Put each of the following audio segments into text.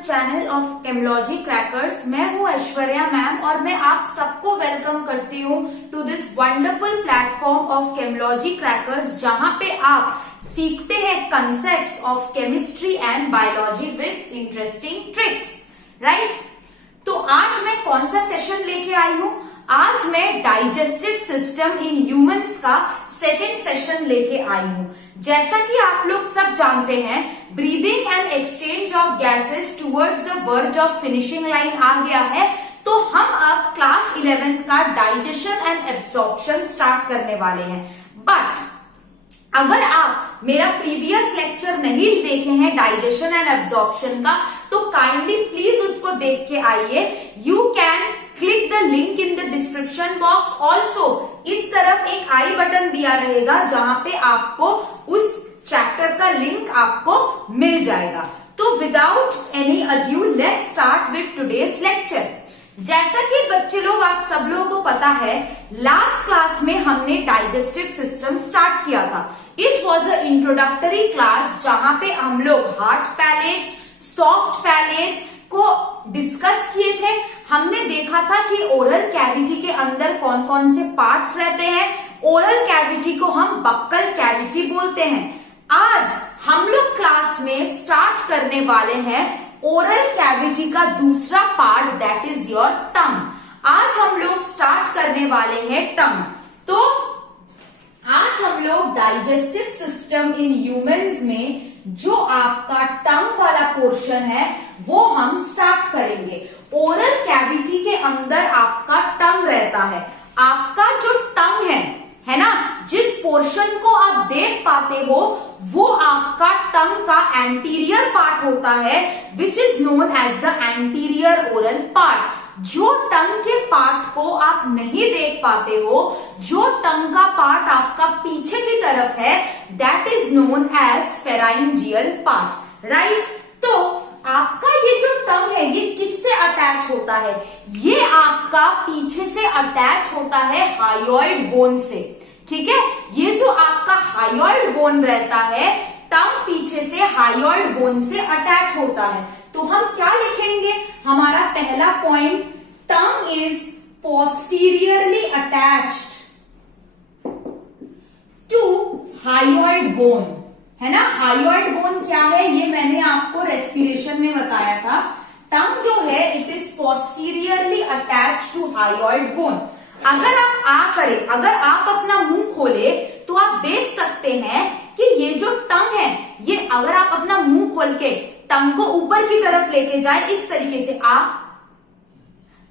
Channel of chemology crackers. मैं हूं Aishwarya ma'am और मैं आप सबको वेलकम करती हूं to this wonderful platform of chemology crackers, जहां पे आप सीखते हैं concepts of chemistry and biology with interesting tricks, right. तो आज मैं कौन सा सेशन लेके आई हूं? आज मैं डाइजेस्टिव सिस्टम इन ह्यूमंस का सेकेंड सेशन लेके आई हूं। जैसा कि आप लोग सब जानते हैं, breathing and exchange of gases towards the verge of finishing line आ गया है। तो हम अब क्लास 11th का डाइजेशन एंड एब्जॉर्प्शन स्टार्ट करने वाले हैं। बट अगर आप मेरा प्रीवियस लेक्चर नहीं देखे हैं डाइजेशन एंड एब्जॉर्प्शन का, तो काइंडली प्लीज उसको देख के आइए। You can click the link in the description box. Also इस तरफ एक आई बटन दिया रहेगा जहां पे आपको उस चैप्टर का लिंक आपको मिल जाएगा। तो without any adieu let's start with today's lecture. जैसा कि बच्चे लोग, आप सब लोगों को पता है, लास्ट क्लास में हमने डाइजेस्टिव सिस्टम स्टार्ट किया था। It was a introductory class जहां पे हम लोग हार्ड पैलेट, सॉफ्ट पैलेट को डिस्कस किए थे। हमने देखा था कि ओरल कैविटी के अंदर कौन कौन से पार्ट्स रहते हैं। ओरल कैविटी को हम बक्कल कैविटी बोलते हैं। आज हम लोग क्लास में स्टार्ट करने वाले हैं ओरल कैविटी का दूसरा part, that is your tongue. आज हम लोग स्टार्ट करने वाले हैं टंग। तो आज हम लोग डाइजेस्टिव सिस्टम इन ह्यूमंस में जो आपका टंग वाला पोर्शन है वो हम स्टार्ट करेंगे। ओरल कैविटी के अंदर आपका टंग रहता है। आपका जो टंग है ना, जिस पोर्शन को आप देख पाते हो वो आपका टंग का एंटीरियर पार्ट होता है, which is known as the anterior oral part. जो टंग के पार्ट को आप नहीं देख पाते हो, जो टंग का पार्ट आपका पीछे की तरफ है, that is known as pharyngeal part, right. तो आपका ये जो टंग है ये किससे अटैच होता है? ये आपका पीछे से अटैच होता है हायोइड बोन से, ठीक है। ये जो आपका हायोइड बोन रहता है, टंग पीछे से हायोइड बोन से अटैच होता है। तो हम क्या लिखेंगे? हमारा पहला point, tongue is posteriorly attached to hyoid bone, है ना। हायोइड बोन क्या है ये मैंने आपको रेस्पिरेशन में बताया था। टंग जो है it is posteriorly attached to hyoid bone. अगर आप अपना मुंह खोले तो आप देख सकते हैं कि ये जो टंग है, ये अगर आप अपना मुंह खोल के टंग को ऊपर की तरफ लेके जाए इस तरीके से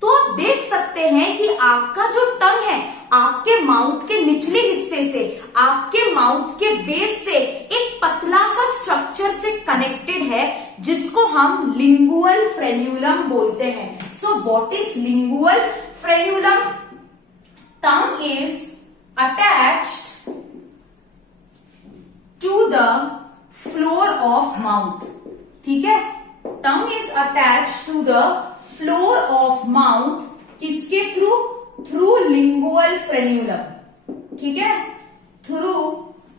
तो आप देख सकते हैं कि आपका जो टंग है आपके माउथ के निचले हिस्से से, आपके माउथ के बेस से एक पतला सा स्ट्रक्चर से कनेक्टेड है, जिसको हम लिंगुअल फ्रेन्यूलम बोलते हैं। So what is lingual frenulum? Tongue is attached to the floor of mouth, ठीक है। Tongue is attached to the floor of mouth, किसके थ्रू? थ्रू लिंगुअल फ्रेन्यूलम, ठीक है, through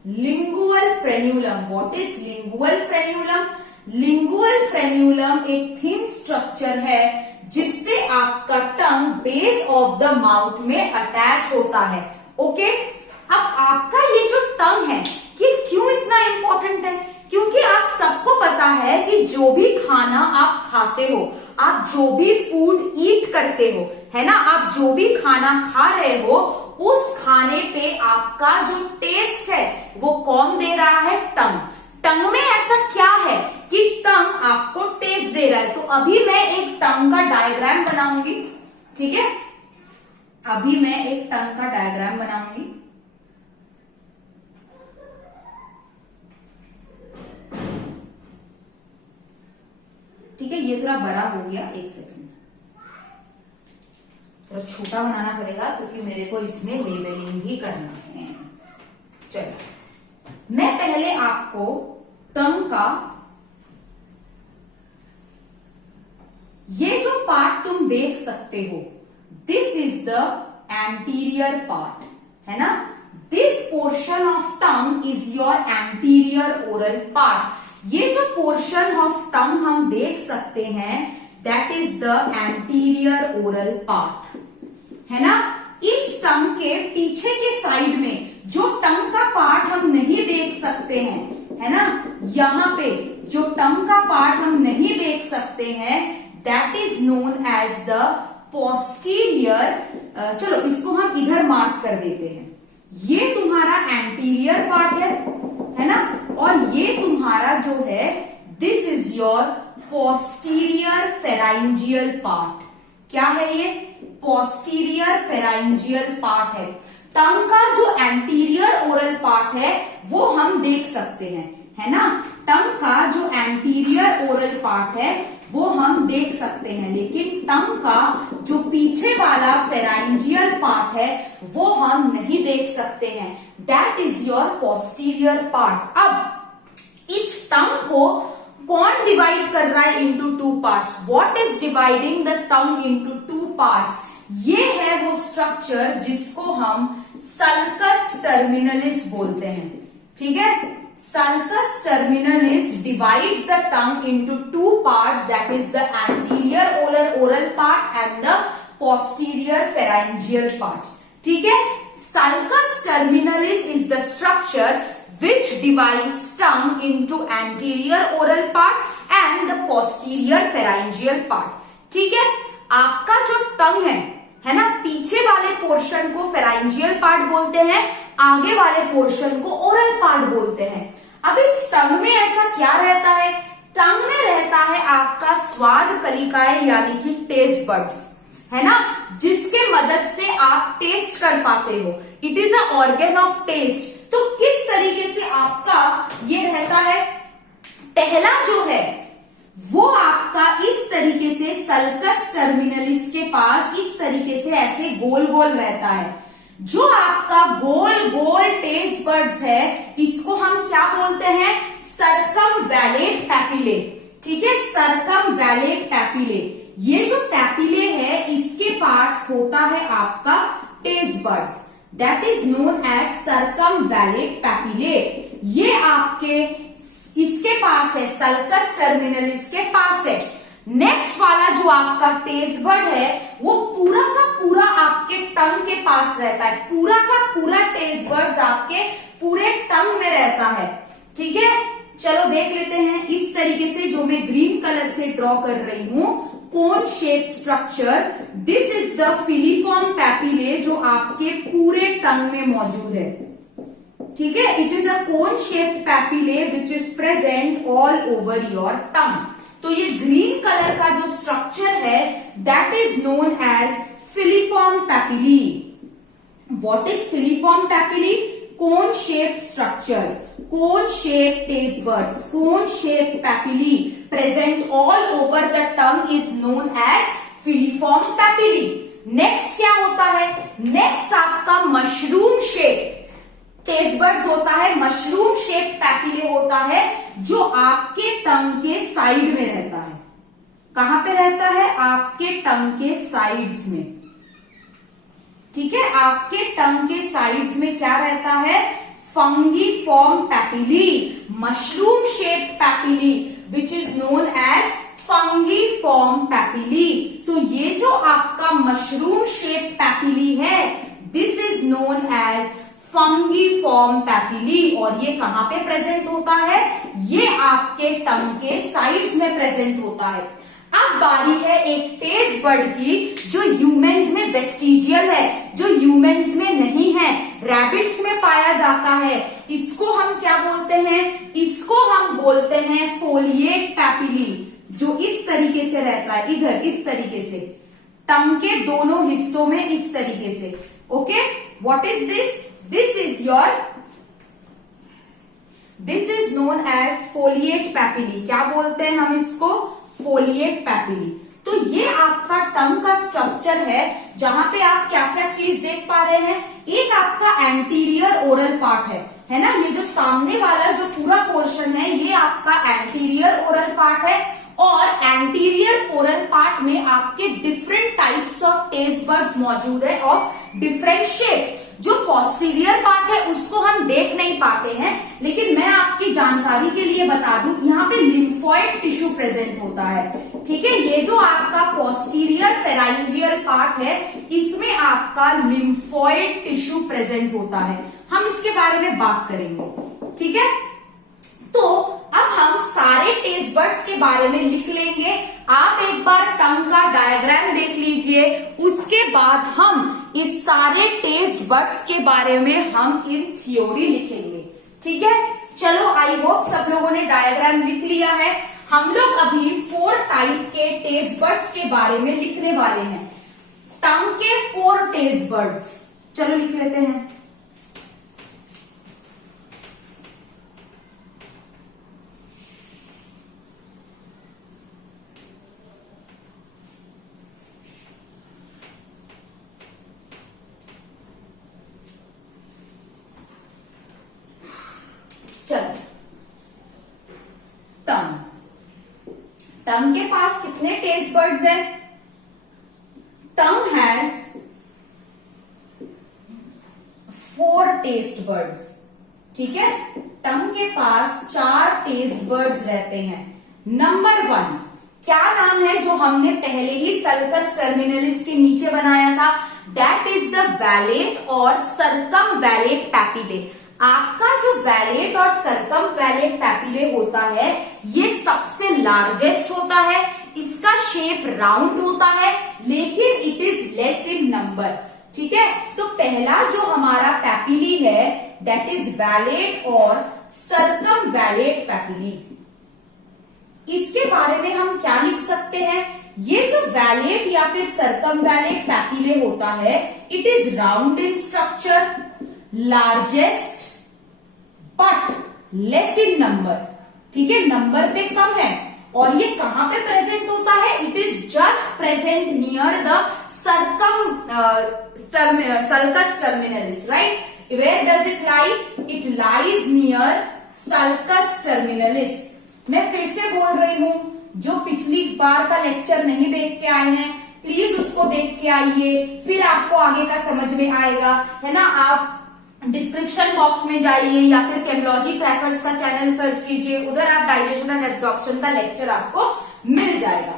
lingual frenulum. What is lingual frenulum? Lingual frenulum एक thin structure है जिससे आपका tongue base of the mouth में अटैच होता है, ओके। अब आपका ये जो टंग है ये क्यों इतना इंपॉर्टेंट है? क्योंकि आप सबको पता है कि जो भी खाना आप खाते हो, आप जो भी फूड ईट करते हो, है ना, आप जो भी खाना खा रहे हो, उस खाने पे आपका जो टेस्ट है वो कौन दे रहा है? टंग। टंग में ऐसा क्या है कि टंग आपको टेस्ट दे रहा है? तो अभी मैं एक टंग का डायग्राम बनाऊंगी, ठीक है। अभी मैं एक टंग का डायग्राम बनाऊंगी। ठीक है, ये थोड़ा बड़ा हो गया, एक सेकंड, थोड़ा छोटा बनाना पड़ेगा क्योंकि मेरे को इसमें लेबलिंग भी करना है। चलो, मैं पहले आपको टंग का ये जो पार्ट तुम देख सकते हो, this is the anterior part, है ना। This portion of tongue is your anterior oral part. ये जो पोर्शन ऑफ टंग हम देख सकते हैं that is the anterior oral part, है ना। इस टंग के पीछे के साइड में जो टंग का पार्ट हम नहीं देख सकते हैं, है ना, यहाँ पे जो टंग का पार्ट हम नहीं देख सकते हैं that is known as the posterior, चलो इसको हम इधर मार्क कर देते हैं। ये तुम्हारा एंटीरियर पार्ट है ना, और ये तुम्हारा जो है this is your posterior pharyngeal part. क्या है ये? पोस्टीरियर फेराइंजियल पार्ट है। टंग का जो एंटीरियर ओरल पार्ट है वो हम देख सकते हैं, है ना। टंग का जो एंटीरियर ओरल पार्ट है वो हम देख सकते हैं, लेकिन टंग का जो पीछे वाला फेराइंजियल पार्ट है वो हम नहीं देख सकते हैं। That is your posterior part. अब इस टंग को कौन डिवाइड कर रहा है into two parts? What is dividing the tongue into two parts? ये है वो स्ट्रक्चर जिसको हम सल्कस टर्मिनलिस बोलते हैं, ठीक है। Sulcus terminalis divides the tongue into two parts, that is the anterior oral part and the posterior pharyngeal part, ठीक है। Sulcus terminalis is the structure which divides tongue into anterior oral part and the posterior pharyngeal part, ठीक है। आपका जो टंग है ना, पीछे वाले पोर्शन को फेराइंजियल पार्ट बोलते हैं, आगे वाले पोर्शन को ओरल पार्ट बोलते हैं। अब इस टंग में ऐसा क्या रहता है? टंग में रहता है आपका स्वाद कलिकाएं यानी कि टेस्ट बड्स, है ना, जिसके मदद से आप टेस्ट कर पाते हो। It is a organ of taste. तो किस तरीके से आपका ये रहता है? पहला जो है वो आपका इस तरीके से सल्कस टर्मिनलिस के पास इस तरीके से ऐसे गोल गोल रहता है। जो आपका गोल गोल टेस्ट बड्स है इसको हम क्या बोलते हैं? सर्कमवैलेट पैपिले, ठीक है, सर्कमवैलेट पैपिले। ये जो पैपिले है इसके पास होता है आपका taste buds, that is known as circumvallate papillae. ये आपके इसके पास है, सल्कस टर्मिनलिस के पास है। नेक्स्ट वाला जो आपका टेस्ट बड है वो पूरा का पूरा आपके टंग के पास रहता है। पूरा का पूरा टेस्ट बड्स आपके पूरे टंग में रहता है, ठीक है। चलो देख लेते हैं इस तरीके से, जो मैं ग्रीन कलर से ड्रॉ कर रही हूं, cone shape structure. This is the filiform papillae जो आपके पूरे टंग में मौजूद है, ठीक है। It is a cone shaped papillae which is present all over your tongue. तो ये ग्रीन कलर का जो स्ट्रक्चर है that is known as filiform papillae. What is filiform papillae? cone shaped structures, cone shaped taste buds, cone shaped papillae present all over the tongue is known as filiform papillae. Next क्या होता है? Next आपका mushroom shape taste buds होता है, mushroom shape papillae होता है जो आपके टंग के साइड में रहता है। कहां पे रहता है? आपके टंग के साइड्स में, ठीक है। आपके टंग के साइड्स में क्या रहता है? Fungiform papillae, mushroom shaped papillae which is known as fungiform papillae. So ये जो आपका मशरूम शेप्ड पैपिली है this is known as fungiform papillae. और ये कहां पे प्रेजेंट होता है? ये आपके टंग के साइड्स में प्रेजेंट होता है। अब बारी है एक टेस्ट बड की जो ह्यूमंस में वेस्टिजियल है, जो ह्यूमंस में नहीं है, रैबिट्स में पाया जाता है। इसको हम क्या बोलते हैं? इसको हम बोलते हैं फोलिएट पैपिली, जो इस तरीके से रहता है, इधर इस तरीके से, टंग के दोनों हिस्सों में इस तरीके से। Okay, what is this? This is your, this is known as foliate papillae. क्या बोलते हैं हम इसको? Foliate papillae. तो ये आपका टंग का स्ट्रक्चर है जहां पे आप क्या क्या चीज देख पा रहे हैं। एक आपका एंटीरियर ओरल पार्ट है ना, ये जो सामने वाला जो पूरा पोर्शन है ये आपका एंटीरियर ओरल पार्ट है। और एंटीरियर ओरल पार्ट में आपके different types of taste buds मौजूद है ऑफ डिफरेंट शेप्स। जो पोस्टीरियर पार्ट है उसको हम देख नहीं पाते हैं, लेकिन मैं आपकी जानकारी के लिए बता दूं, यहाँ पे लिम्फोइड टिश्यू प्रेजेंट होता है। ठीक है, ये जो आपका पोस्टीरियर फेराइंजियल पार्ट है, इसमें आपका लिम्फोइड टिश्यू प्रेजेंट होता है। हम इसके बारे में बात करेंगे। ठीक है, तो अब हम सारे टेस्ट बड्स के बारे में लिख लेंगे। आप एक बार टंग का डायग्राम देख लीजिए, उसके बाद हम इस सारे टेस्ट बड्स के बारे में हम इन थ्योरी लिखेंगे। ठीक है, चलो आई होप सब लोगों ने डायग्राम लिख लिया है। हम लोग अभी 4 टाइप के टेस्ट बड्स के बारे में लिखने वाले हैं। टंग के 4 टेस्ट बड्स, चलो लिख लेते हैं। टंग के पास कितने टेस्ट बड्स हैं? टंग हैज 4 टेस्ट बड्स। ठीक है, टंग के पास 4 टेस्ट बड्स रहते हैं। नंबर 1 क्या नाम है जो हमने पहले ही सल्कस टर्मिनलिस के नीचे बनाया था? दैट इज द वैलेट और सरकम वैलेट पैपिले। आपका जो वैलेट और सरकम वैलेट पैपिले होता है, ये सबसे लार्जेस्ट होता है। इसका शेप राउंड होता है, लेकिन it is less in number. ठीक है, तो पहला जो हमारा पैपिली है दैट इज वैलेट और सरकम वैलेट पैपिली। इसके बारे में हम क्या लिख सकते हैं? ये जो वैलेट या फिर सरकम वैलेट पैपिले होता है, it is round in structure, largest but less in number. ठीक है, नंबर पे कम है। और ये कहां पे प्रेजेंट होता है? It is just present near the sulcus terminalis, right? Where does it lie? It lies near sulcus terminalis. मैं फिर से बोल रही हूं, जो पिछली बार का लेक्चर नहीं देख के आए हैं, प्लीज उसको देख के आइए, फिर आपको आगे का समझ में आएगा, है ना। आप डिस्क्रिप्शन बॉक्स में जाइए या फिर केमोलॉजी क्रैकर्स का चैनल सर्च कीजिए, उधर आप डाइजेशन एंड एब्जॉर्प्शन का लेक्चर आपको मिल जाएगा।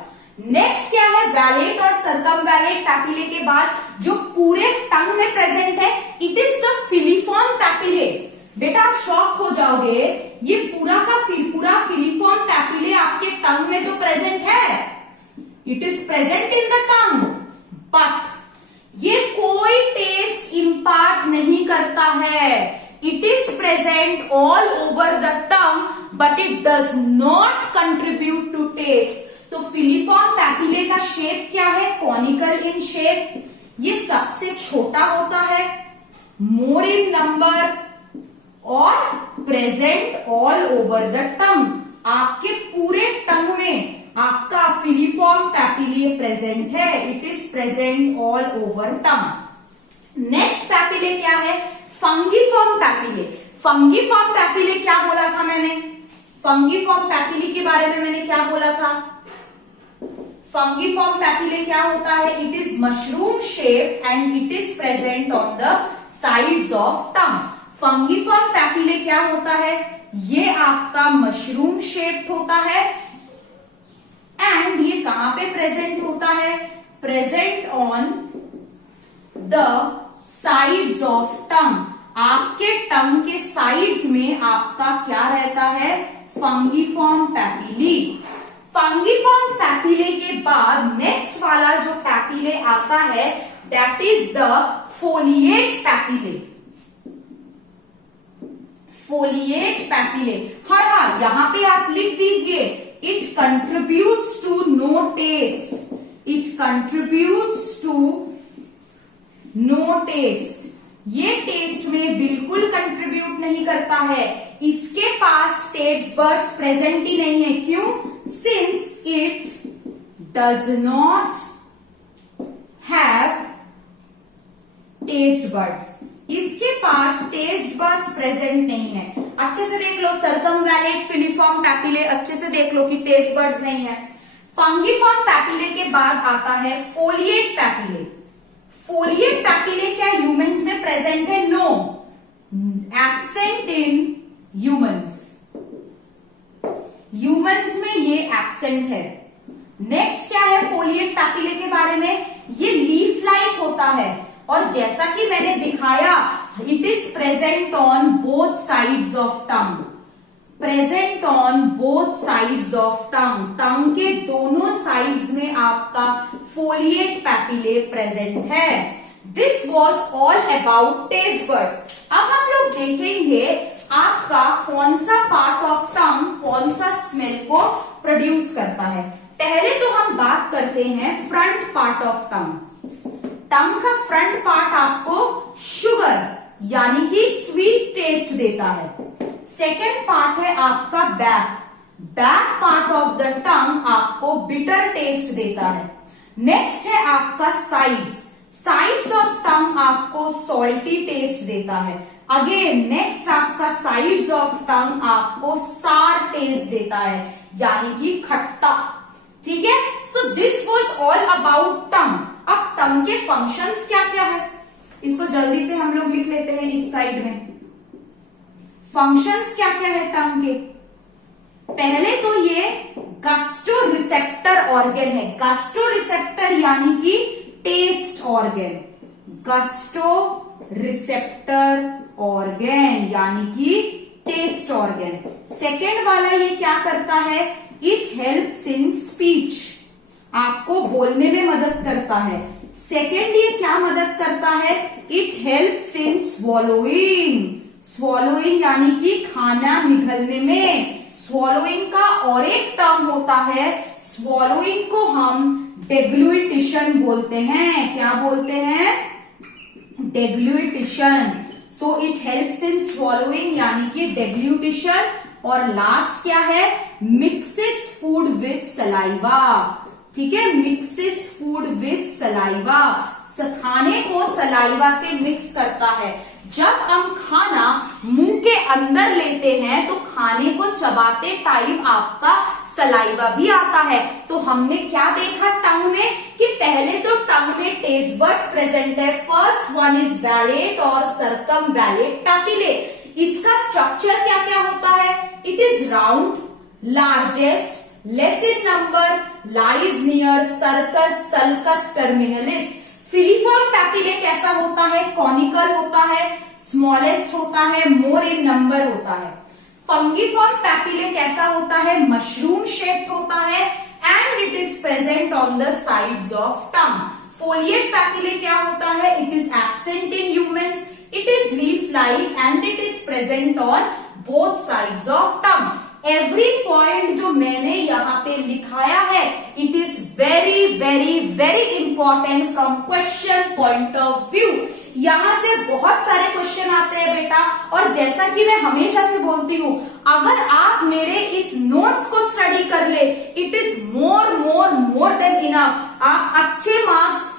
नेक्स्ट क्या है? वैलेट और सरकम वैलेट पैपिले के बाद जो पूरे टंग में प्रेजेंट है, it is the filiform papillae. बेटा आप शॉक हो जाओगे, ये पूरा का पूरा फिलीफॉर्म पैपिले आपके टंग में तो प्रेजेंट है, it is present in the tongue, but ये कोई टेस्ट इंपार्ट नहीं करता है। It is present all over the tongue but it does not contribute to taste. तो फिलीफॉर्म पैपिले का शेप क्या है? Conical in shape. ये सबसे छोटा होता है, मोर इन नंबर और present all over the tongue. आपके पूरे टंग में आपका फिलीफॉर्म पैपिले प्रेजेंट है, it is present all over tongue. Next papillae क्या है? फंगीफॉर्म पैपिले। फंगीफॉर्म पैपिले क्या बोला था मैंने? फंगीफॉर्म पैपिले के बारे में मैंने क्या बोला था? फंगीफॉर्म पैपिले क्या होता है? It is mushroom shape and it is present on the sides of tongue. Fungiform papillae क्या होता है? ये आपका मशरूम शेप होता है एंड ये कहां पे प्रेजेंट होता है? Present on the sides of टंग। आपके टंग के साइड्स में आपका क्या रहता है? Fungiform papillae. फंगीफॉर्म पैपिले के बाद नेक्स्ट वाला जो पैपिले आता है that is the folate papillae. Foliate papillae, हाँ, यहां पे आप लिख दीजिए, it contributes to no taste, it contributes to no taste। ये टेस्ट में बिल्कुल कंट्रीब्यूट नहीं करता है, इसके पास टेस्ट बड्स प्रेजेंट ही नहीं है। क्यों? Since it does not have taste buds, इसके पास टेस्ट बड्स प्रेजेंट नहीं है। अच्छे से देख लो, सर्कमवैलेट फिलीफॉर्म पैपिले, अच्छे से देख लो कि टेस्ट बड्स नहीं है। फंगीफॉर्म पैपिले के बाद आता है फोलिएट पैपिले। फोलिएट पैपिले क्या ह्यूमंस में प्रेजेंट है? No, absent in humans. Humans में ये एब्सेंट है। नेक्स्ट क्या है फोलिएट पैपिले के बारे में? ये लीफ लाइक होता है और जैसा कि मैंने दिखाया it is present on both sides of tongue. Present on both sides of tongue, tongue के दोनों साइड्स में आपका फोलिएट पैपिले प्रेजेंट है। This was all about taste buds. अब हम लोग देखेंगे आपका कौन सा पार्ट ऑफ टंग कौन सा स्मेल को प्रोड्यूस करता है। पहले तो हम बात करते हैं फ्रंट पार्ट ऑफ टंग। टंग का फ्रंट पार्ट आपको शुगर यानी कि स्वीट टेस्ट देता है। सेकेंड पार्ट है आपका back. Back part of the tongue आपको बिटर टेस्ट देता है। नेक्स्ट है आपका साइड्स। साइड्स ऑफ टंग आपको सॉल्टी टेस्ट देता है। अगेन नेक्स्ट आपका साइड्स ऑफ टंग आपको सार टेस्ट देता है यानी कि खट्टा। ठीक है, so this was all about tongue. अब टंग के फंक्शंस क्या क्या है इसको जल्दी से हम लोग लिख लेते हैं इस साइड में। फंक्शंस क्या क्या है टंग के? पहले तो ये गस्टो रिसेप्टर ऑर्गन है। गस्टो रिसेप्टर यानी कि taste organ. Gusto receptor organ यानी कि टेस्ट ऑर्गन। सेकेंड वाला ये क्या करता है? इट हेल्प्स इन स्पीच, आपको बोलने में मदद करता है। सेकेंड ये क्या मदद करता है? It helps in swallowing. Swallowing यानी कि खाना निगलने में। स्वॉलोइंग का और एक टर्म होता है, स्वॉलोइंग को हम डेग्लुटिशन बोलते हैं। क्या बोलते हैं? Deglutition. So it helps in swallowing यानी कि डेग्लुटिशन। और लास्ट क्या है? Mixes food with saliva. ठीक है, मिक्सेस फूड विथ सलाइवा, खाने को सलाइवा से मिक्स करता है। जब हम खाना मुंह के अंदर लेते हैं तो खाने को चबाते टाइम आपका सलाइवा भी आता है। तो हमने क्या देखा टंग में कि पहले तो टंग में टेस्ट बड्स प्रेजेंट है। फर्स्ट वन इज वैलेट और सर्कम वैलेट पैपिले। इसका स्ट्रक्चर क्या क्या होता है? It is round, largest, less in number, lies near sulcus terminalis। Filiform papillae कैसा होता है? कॉनिकल होता है, स्मॉलेस्ट होता है, मोर इन नंबर होता है। फंगीफॉर्म पैपिले कैसा होता है? मशरूम शेप्ड होता है and it is present on the sides of tongue. Folate papillae क्या होता है? It is absent in humans, it is leaf like and it is present on both sides of tongue. Every point जो मैंने यहाँ पे लिखाया है it is very very very important from question point of view. यहां से बहुत सारे क्वेश्चन आते हैं बेटा, और जैसा कि मैं हमेशा से बोलती हूँ अगर आप मेरे इस नोट्स को स्टडी कर ले it is more more more than enough. आप अच्छे मार्क्स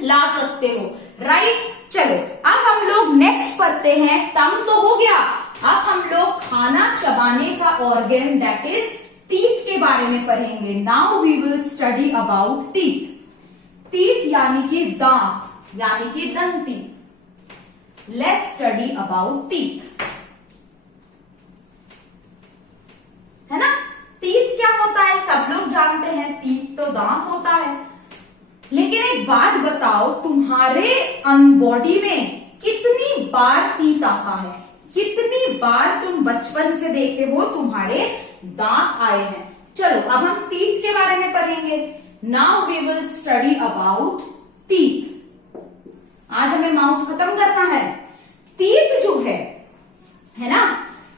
ला सकते हो, राइट? चलो अब हम लोग नेक्स्ट पढ़ते हैं। टंग तो हो गया, अब हम लोग खाना चबाने का ऑर्गन दैट इज टीथ के बारे में पढ़ेंगे। Now we will study about teeth. Teeth यानी कि दांत यानी कि दंती। Let's study about teeth. है ना? टीथ क्या होता है सब लोग जानते हैं, टीथ तो दांत होता है। लेकिन एक बात बताओ, तुम्हारे बॉडी में कितनी बार टीथ आता है? कितनी बार तुम बचपन से देखे हो तुम्हारे दांत आए हैं? चलो अब हम टीथ के बारे में पढ़ेंगे। Now we will study about teeth. आज हमें माउथ खत्म करना है। टीथ जो है ना,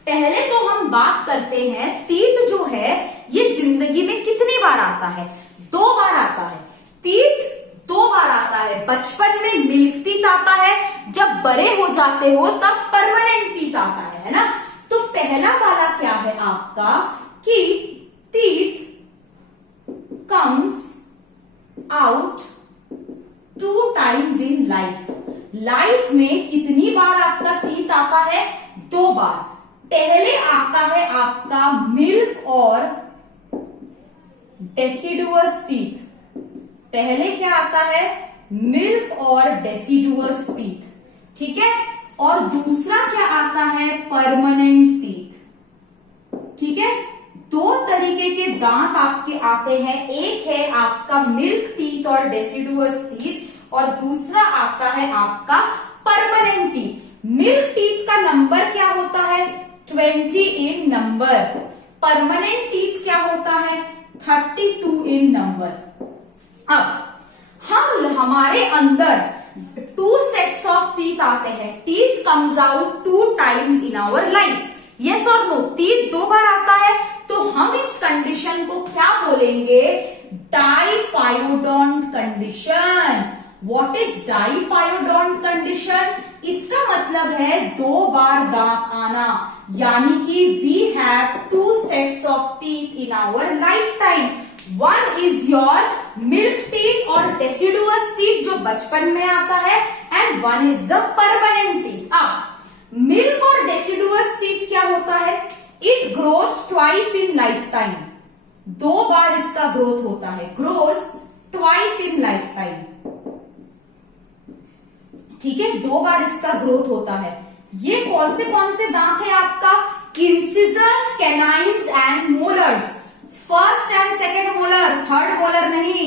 पहले तो हम बात करते हैं टीथ जो है ये जिंदगी में कितनी बार आता है? 2 बार आता है। टीथ 2 बार आता है। बचपन में मिल्क टीथ आता है, जब बड़े हो जाते हो तब परमानेंट टीथ आता है ना? तो पहला वाला क्या है आपका कि teeth comes out 2 times in life. Life में कितनी बार आपका टीथ आता है? 2 बार। पहले आता है आपका मिल्क और डेसिडुअस टीथ। पहले क्या आता है? मिल्क और डेसिडुअस टीथ, ठीक है। और दूसरा क्या आता है, परमानेंट टीथ, ठीक है। दो तरीके के दांत आपके आते हैं, एक है आपका मिल्क टीथ और डेसिडुअस टीथ और दूसरा आता है आपका परमानेंट टीथ। मिल्क टीथ का नंबर क्या होता है, 20 इन नंबर। परमानेंट टीथ क्या होता है, 32 इन नंबर। अब हमारे अंदर 2 सेट्स ऑफ टीथ आते हैं। Teeth comes out 2 times in our life, yes और नो। टीथ 2 बार आता है तो हम इस कंडीशन को क्या बोलेंगे, diphyodont condition. What is diphyodont condition, इसका मतलब है 2 बार दांत आना, यानी कि we have 2 sets of teeth in our life time. One is your milk teeth और डेसिडुअस टीथ जो बचपन में आता है, and one is the permanent teeth. अब मिल्क और डेसिडुअस टीथ क्या होता है, it grows twice in life time. 2 बार इसका ग्रोथ होता है, grows twice in life time, ठीक है। 2 बार इसका ग्रोथ होता है। ये कौन से दांत है आपका, incisors, canines and molars. First and second molar, third molar नहीं,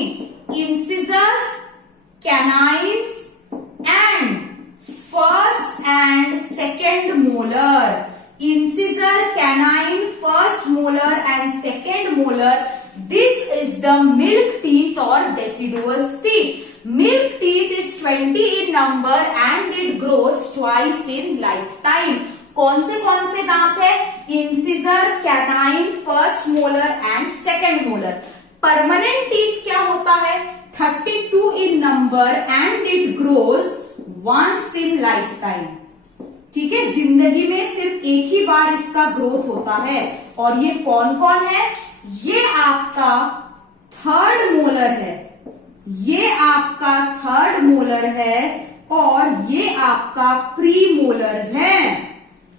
incisors, canines and first and second molar. Incisor, canine, first molar and second molar, this is the milk teeth और deciduous teeth. Milk teeth is 20 in number and it grows twice in lifetime. कौन से दांत है, incisor, canine, first molar and second molar. Permanent teeth क्या होता है, 32 in number and it grows once in life time, ठीक है। जिंदगी में सिर्फ एक ही बार इसका ग्रोथ होता है। और ये कौन कौन है, ये आपका थर्ड मोलर है, ये आपका थर्ड मोलर है और ये आपका प्री मोलर्स है,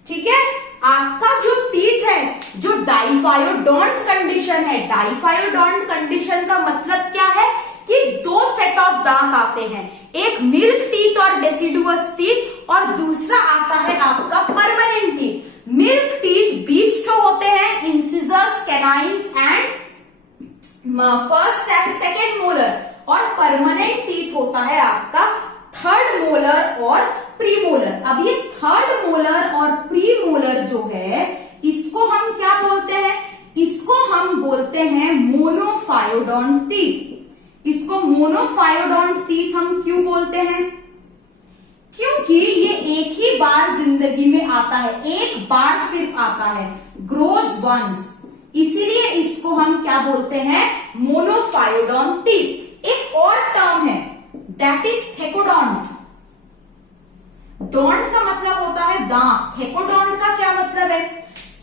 ठीक है। आपका जो टीथ है, जो डाइफायोडोंट कंडीशन है, डाइफायोडोंट कंडीशन का मतलब क्या है कि 2 सेट ऑफ दांत आते हैं, एक मिल्क टीथ और डेसिडुअस टीथ और दूसरा आता है आपका परमानेंट टीथ। मिल्क टीथ 20 होते हैं, incisors, canines and first and second molar, और परमानेंट टीथ होता है आपका थर्ड मोलर और प्री मोलर। अब ये थर्ड मोलर और प्री मोलर जो है, इसको हम क्या बोलते हैं, इसको हम बोलते हैं मोनोफायोडोंट टीथ। इसको मोनोफायोडोंट टीथ हम क्यों बोलते हैं, क्योंकि ये एक ही बार जिंदगी में आता है, एक बार सिर्फ आता है, ग्रोज वंस, इसीलिए इसको हम क्या बोलते हैं, मोनोफायोडोंट टीथ। एक और टर्म है, दैट इज थेकोडोंट। डोंट का मतलब होता है दांत, थेकोडोंट का क्या मतलब है,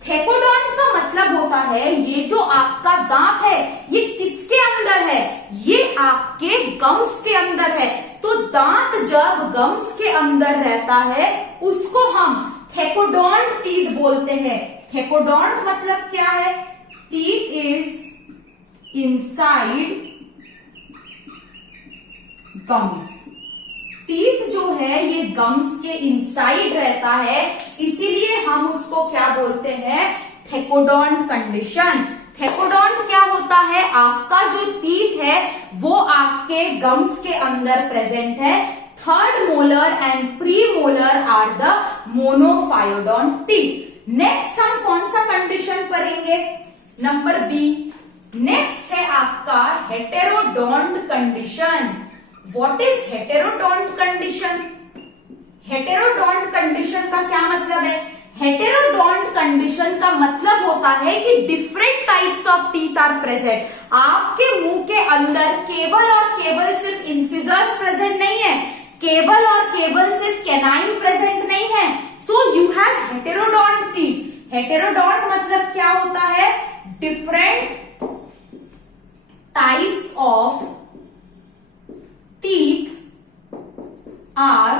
थेकोडोंट का मतलब होता है ये जो आपका दांत है ये किसके अंदर है, ये आपके गम्स के अंदर है। तो दांत जब गम्स के अंदर रहता है उसको हम थेकोडोंट टीथ बोलते हैं। थेकोडोंट मतलब क्या है, teeth is inside gums. Teeth जो है ये गम्स के इनसाइड रहता है, इसीलिए हम उसको क्या बोलते हैं, थेकोडोंट कंडीशन। थेकोडोंट क्या होता है, आपका जो टीथ है वो आपके गम्स के अंदर प्रेजेंट है। Third molar and premolar are the monophyodont teeth. Next हम कौन सा कंडीशन पढ़ेंगे, नंबर बी। नेक्स्ट है आपका heterodont condition. What is heterodont condition, heterodont condition का क्या मतलब है, हेटेरोडोंट कंडीशन का मतलब होता है कि different types of teeth are present. आपके मुंह के अंदर केवल और केवल सिर्फ इंसिजर्स प्रेजेंट नहीं है, केवल और केवल सिर्फ कैनाइन प्रेजेंट नहीं है। So you have heterodont teeth. Heterodont मतलब क्या होता है, different types of teeth are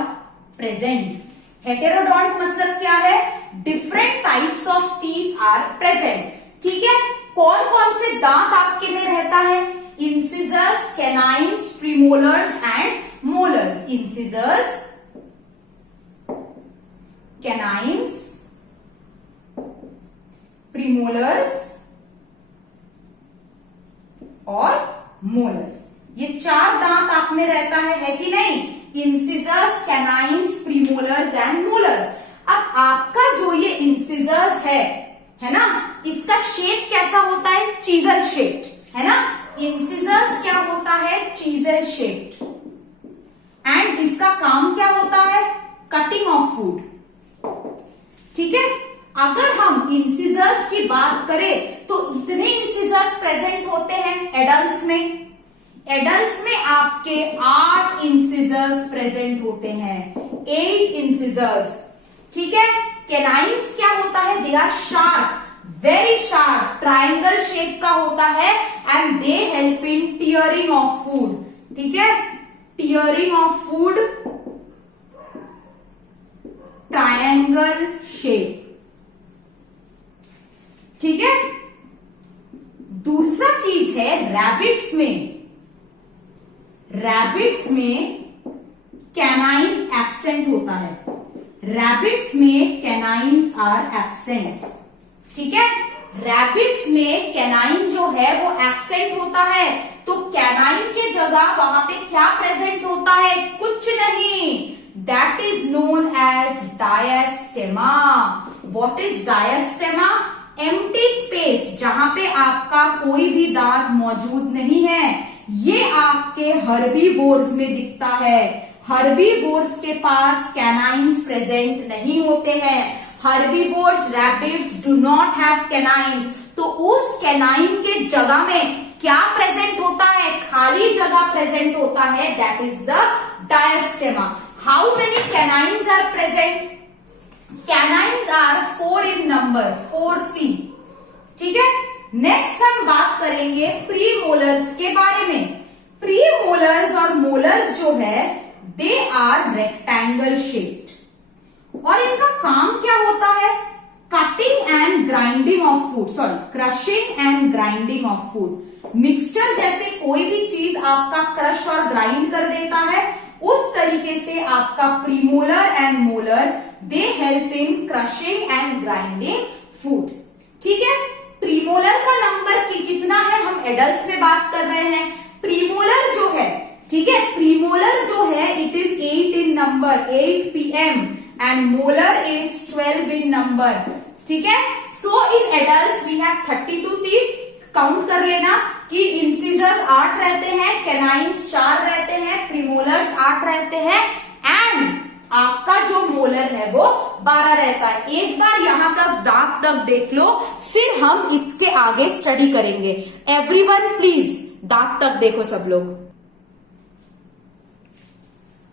present. Heterodont मतलब क्या है, different types of teeth are present, ठीक है। कौन कौन से दांत आपके में रहता है, incisors, canines, premolars and incisors, canines, premolars और मोलर्स। ये 4 दांत आप में रहता है कि नहीं? Incisors, canines, premolars and molars. अब आपका जो ये इंसिजर्स है ना, इसका शेप कैसा होता है? चीजल शेप, है ना? इंसिजर्स क्या होता है? Chisel shape. एंड इसका काम क्या होता है? Cutting of food. ठीक है, अगर हम इंसिजर्स की बात करें तो इतने इंसिजर्स प्रेजेंट होते हैं एडल्ट्स में। एडल्ट्स में आपके 8 इंसिजर्स प्रेजेंट होते हैं, 8 इंसिजर्स। ठीक है, कैनाइन्स क्या होता है? They are sharp, very sharp, triangle shape का होता है and they help in tearing of food. ठीक है, tearing of food, triangle shape. ठीक है, दूसरा चीज है रैबिट्स में। रैबिट्स में कैनाइन एब्सेंट होता है। रैबिट्स में कैनाइन्स आर एब्सेंट। ठीक है, रैबिट्स में कैनाइन जो है वो एब्सेंट होता है, तो कैनाइन के जगह वहां पे क्या प्रेजेंट होता है? कुछ नहीं, that is known as diastema. What is diastema? Empty space, जहां पे आपका कोई भी दांत मौजूद नहीं है। ये आपके हर्बीवोर्स में दिखता है। हर्बीवोर्स के पास कैनाइन्स प्रेजेंट नहीं होते हैं। Herbivores, rabbits do not have canines. तो उस कैनाइन के जगह में क्या प्रेजेंट होता है? खाली जगह प्रेजेंट होता है, that is the diastema. How many canines are present? Canines are 4 in number, 4C। ठीक है, नेक्स्ट हम बात करेंगे प्रीमोलर्स के बारे में। प्रीमोलर्स और मोलर्स जो है दे आर रेक्टेंगल शेप्ड और इनका काम क्या होता है? Cutting and grinding of food, sorry, crushing and grinding of food. Mixture जैसे कोई भी चीज आपका क्रश और ग्राइंड कर देता है, उस तरीके से आपका premolar and molar they help in crushing and grinding food. ठीक है, प्रीमोलर का नंबर कितना है? हम एडल्ट्स में बात कर रहे हैं। प्रीमोलर जो है, ठीक है, प्रीमोलर जो है it is 8 in number, 8 PM, and molar is 12 in number। ठीक है, so in adults we have 32 teeth। काउंट कर लेना कि इंसिजर्स 8 रहते हैं, कैनाइन्स 4 रहते हैं, प्रीमोलर्स 8 रहते हैं एंड आपका जो मोलर है वो 12 रहता है। एक बार यहां तक दांत तक देख लो, फिर हम इसके आगे स्टडी करेंगे। एवरीवन प्लीज दांत तक देखो सब लोग।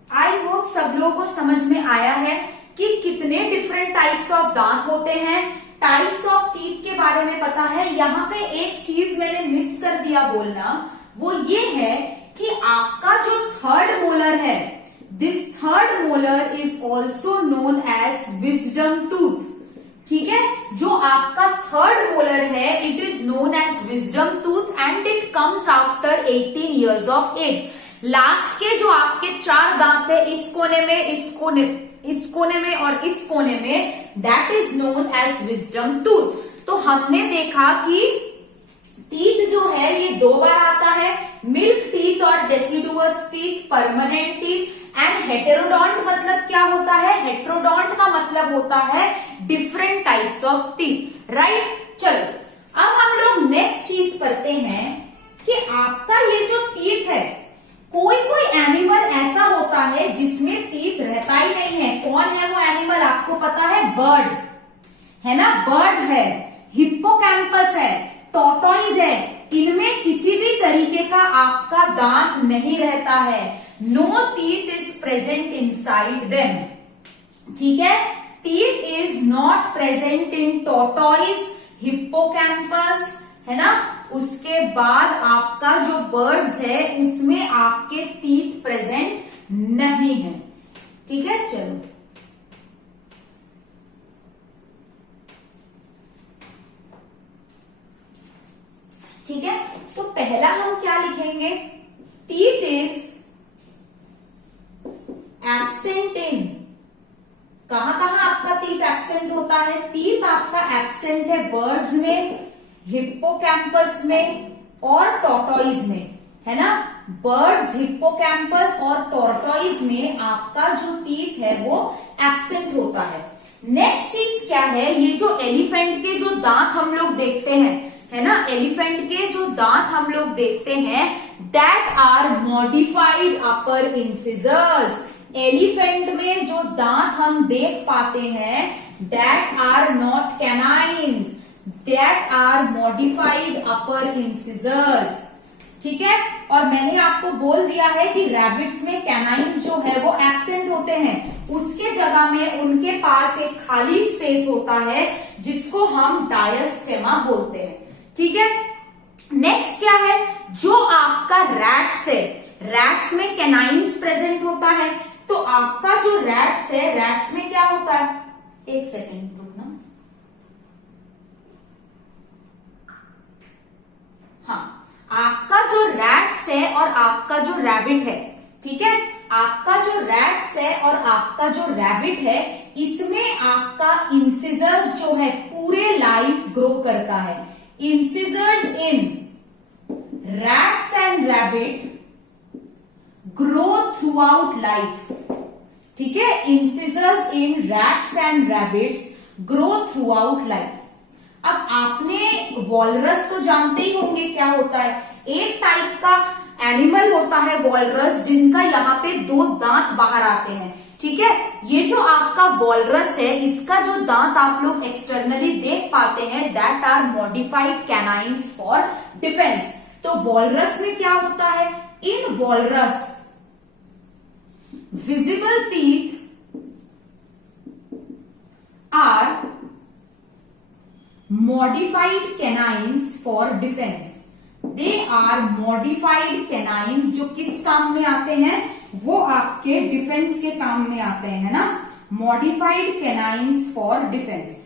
आई होप सब लोगों को समझ में आया है कि कितने डिफरेंट टाइप्स ऑफ दांत होते हैं। टाइप्स ऑफ टीथ के बारे में पता है। यहाँ पे एक चीज मैंने मिस कर दिया बोलना, वो ये है कि आपका जो थर्ड मोलर है, this third molar is also known as wisdom tooth. ठीक है, जो आपका थर्ड मोलर है it is known as wisdom tooth and it comes after 18 years of age. Last के जो आपके 4 दांत है, इस कोने में, इस कोने में और इस कोने में, that is known as wisdom tooth. तो हमने देखा कि टीथ जो है ये 2 बार आता है, मिल्क टीथ और deciduous teeth, permanent teeth and heterodont मतलब क्या होता है? हेटेरोडोंट का मतलब होता है different types of teeth, right. चलो अब हम लोग नेक्स्ट चीज करते हैं कि आपका ये जो टीथ है, कोई एनिमल ऐसा होता है जिसमें टीथ रहता ही नहीं है। कौन है वो एनिमल? आपको पता है, बर्ड है ना, बर्ड है, हिप्पोकैम्पस है, टॉर्टोइज है। इनमें किसी भी तरीके का आपका दांत नहीं रहता है। No teeth is present inside them. ठीक है, teeth is not present in tortoise, hippocampus, है ना। उसके बाद आपका जो बर्ड्स है उसमें आपके टीथ प्रेजेंट नहीं है। ठीक है, चलो ठीक है, तो पहला हम क्या लिखेंगे? टीथ इज एब्सेंट इन, कहां कहां आपका टीथ एब्सेंट होता है? टीथ आपका एब्सेंट है बर्ड्स में, हिप्पोकैम्पस में और टॉर्टोइज में, है ना। बर्ड्स, हिप्पोकैम्पस और टॉर्टोइज में आपका जो टीथ है वो एब्सेंट होता है। नेक्स्ट चीज क्या है? ये जो एलिफेंट के जो दांत हम लोग देखते हैं, है ना, एलिफेंट के जो दांत हम लोग देखते हैं, that are modified upper incisors. Elephant में जो दांत हम देख पाते हैं, that are not canines, that are modified upper incisors. ठीक है। और मैंने आपको बोल दिया है कि रैबिट्स में कैनाइन्स जो है वो एब्सेंट होते हैं, उसके जगह में उनके पास एक खाली स्पेस होता है जिसको हम डायस्टेमा बोलते हैं। ठीक है। नेक्स्ट क्या है? जो आपका रैट्स है, रैट्स में कैनाइन्स प्रेजेंट होता है, तो आपका जो रैट्स है, रैट्स में क्या होता है? एक सेकेंड रुकना। हाँ, आपका जो रैट्स है और आपका जो रैबिट है, ठीक है, आपका जो रैट्स है और आपका जो रैबिट है, इसमें आपका इंसिजर्स जो है पूरे लाइफ ग्रो करता है। Incisors in rats and rabbit grow through out life. ठीक है, incisors in rats and rabbits grow through out life. अब आपने वॉलरस तो जानते ही होंगे क्या होता है। एक टाइप का एनिमल होता है वॉलरस, जिनका यहाँ पे 2 दांत बाहर आते हैं। ठीक है, ये जो आपका वॉलरस है, इसका जो दांत आप लोग एक्सटर्नली देख पाते हैं, that are modified canines for defence. तो वॉलरस में क्या होता है? In walrus visible teeth are modified canines for defense. They are modified canines जो किस काम में आते हैं? वो आपके डिफेंस के काम में आते हैं, है ना। modified canines for defense.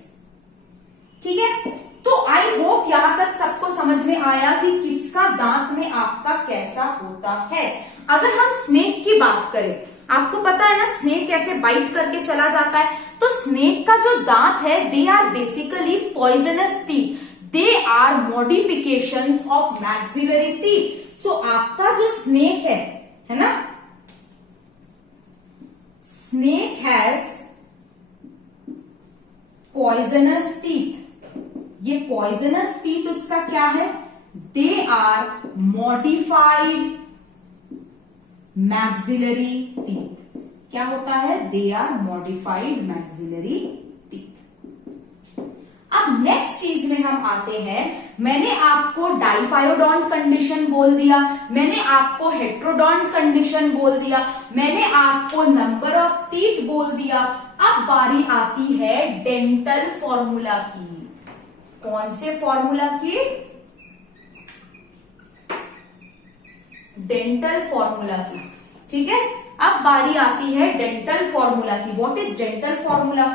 ठीक है, तो आई होप यहां तक सबको समझ में आया कि किसका दांत में आपका कैसा होता है। अगर हम स्नेक की बात करें, आपको पता है ना स्नेक कैसे बाइट करके चला जाता है, तो स्नेक का जो दांत है, they are basically poisonous teeth, they are modifications of maxillary teeth. So आपका जो स्नेक है ना, स्नेक हैज पॉइजनस टीथ। ये पॉइजनस टीथ उसका क्या है? They are modified maxillary teeth. क्या होता है? They are modified maxillary teeth. अब नेक्स्ट चीज में हम आते हैं। मैंने आपको डाइफायोडोंट कंडीशन बोल दिया, मैंने आपको हेट्रोडोंट कंडीशन बोल दिया, मैंने आपको नंबर ऑफ टीथ बोल दिया। अब बारी आती है डेंटल फॉर्मूला की। कौन से फॉर्मूला की? डेंटल फॉर्मूला की। ठीक है, अब बारी आती है डेंटल फॉर्मूला की। What is dental formula?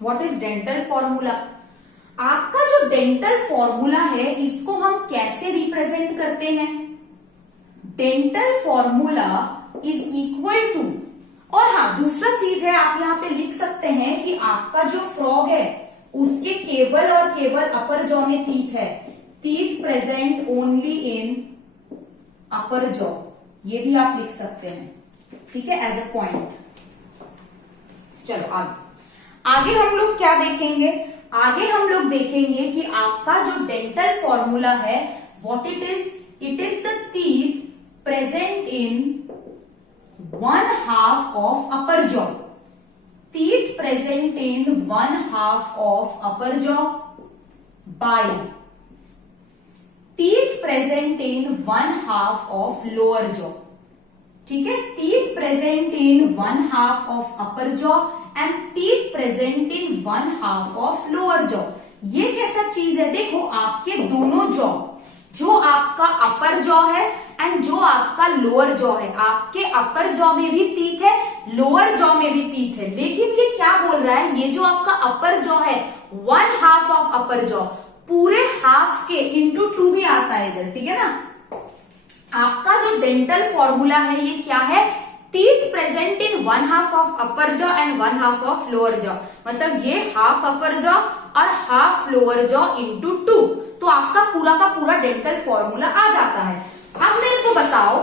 What is dental formula? आपका जो डेंटल फॉर्मूला है, इसको हम कैसे रिप्रेजेंट करते हैं? Dental formula is equal to, और हाँ दूसरा चीज है, आप यहां पे लिख सकते हैं कि आपका जो फ्रॉग है उसके केवल और केवल अपर जॉ में टीथ है। Teeth present only in upper jaw, ये भी आप लिख सकते हैं। ठीक है, एज अ पॉइंट। चलो आगे हम लोग क्या देखेंगे? आगे हम लोग देखेंगे कि आपका जो डेंटल फॉर्मूला है, what it is the teeth present in 1/2 of upper jaw. Teeth present in 1/2 of upper jaw by teeth present in 1/2 of lower jaw. ठीक है, teeth present in 1/2 of upper jaw and teeth present in 1/2 of lower jaw. ये कैसा चीज है? देखो आपके दोनों jaw, जो आपका अपर जॉ है एंड जो आपका लोअर जॉ है, आपके अपर जॉ में भी टीथ है, लोअर जॉ में भी टीथ है, लेकिन ये क्या बोल रहा है? ये जो आपका अपर जॉ है, 1/2 ऑफ अपर जॉ, पूरे हाफ के इंटू 2 भी आता है इधर। ठीक है ना। आपका जो डेंटल फॉर्मूला है ये क्या है? Teeth present in one half of upper jaw and one half of lower jaw, मतलब ये हाफ अपर जॉ और हाफ लोअर जॉ इंटू 2। तो आपका पूरा का पूरा डेंटल फॉर्मूला आ जाता है। अब मेरे को बताओ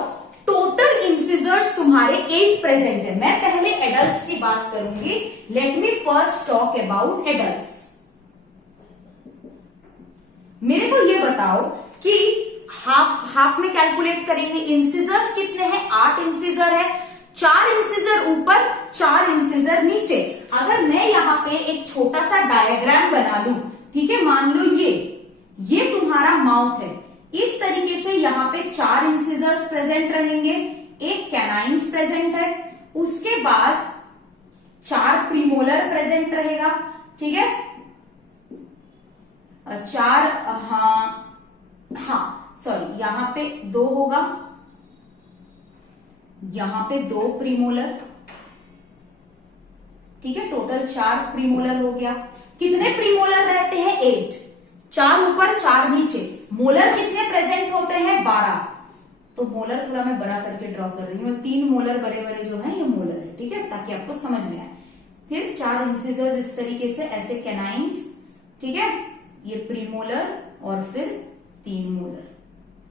टोटल इंसिजर्स तुम्हारे 8 प्रेजेंट है। मैं पहले एडल्ट्स की बात करूंगी। Let me first talk about adults. मेरे को ये बताओ कि हाफ में कैलकुलेट करेंगे। इंसिजर्स कितने हैं? 8 इंसिजर है, 4 इंसिजर ऊपर 4 इंसिजर नीचे। अगर मैं यहाँ पे एक छोटा सा डायग्राम बना लूं, ठीक है, मान लो ये तुम्हारा माउथ है। इस तरीके से यहाँ पे 4 इंसिजर्स प्रेजेंट रहेंगे, एक कैनाइन्स प्रेजेंट है, उसके बाद 4 प्रीमोलर प्रेजेंट रहेगा, ठीक है, 4 सॉरी यहाँ पे 2 होगा, यहाँ पे 2 प्रीमोलर, ठीक है, टोटल 4 प्रीमोलर हो गया। कितने प्रीमोलर रहते हैं? 8, 4 ऊपर 4 नीचे। मोलर कितने प्रेजेंट होते हैं? 12। तो मोलर थोड़ा मैं बड़ा करके ड्रॉ कर रही हूँ। 3 मोलर बड़े बड़े जो है ये मोलर है, ठीक है, ताकि आपको समझ में आए। फिर 4 इंसिजर्स इस तरीके से, ऐसे कैनाइन्स, ठीक है, ये प्रीमोलर और फिर 3 मोलर,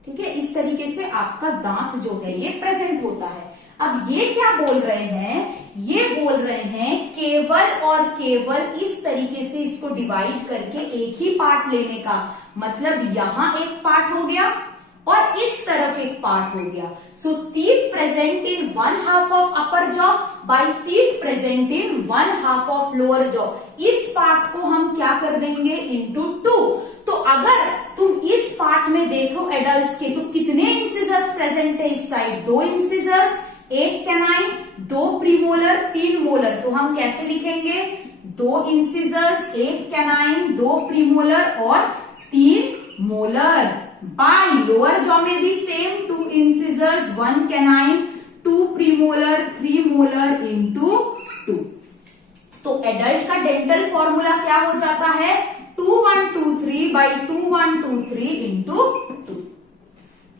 ठीक है। इस तरीके से आपका दांत जो है ये प्रेजेंट होता है। अब ये क्या बोल रहे हैं? ये बोल रहे हैं केवल और केवल इस तरीके से इसको डिवाइड करके एक ही पार्ट लेने का, मतलब यहां एक पार्ट हो गया और इस तरफ एक पार्ट हो गया। So teeth present in one half of upper jaw by teeth present in one half of lower jaw. इस पार्ट को हम क्या कर देंगे? इंटू 2। तो अगर तुम इस पार्ट में देखो एडल्ट्स के, तो कितने इंसिजर्स प्रेजेंट है इस side? 2 incisors, 1 canine, 2 premolar, 3 molar. तो हम कैसे लिखेंगे? 2 इंसिजर्स, 1 कैनाइन, 2 प्रीमोलर और 3 मोलर। बाय लोअर जॉ में भी same, 2 incisors, 1 canine, 2 premolar, 3 molar into 2। तो एडल्ट का डेंटल फॉर्मूला क्या हो जाता है? 2123 बाई 2123 इंटू 2,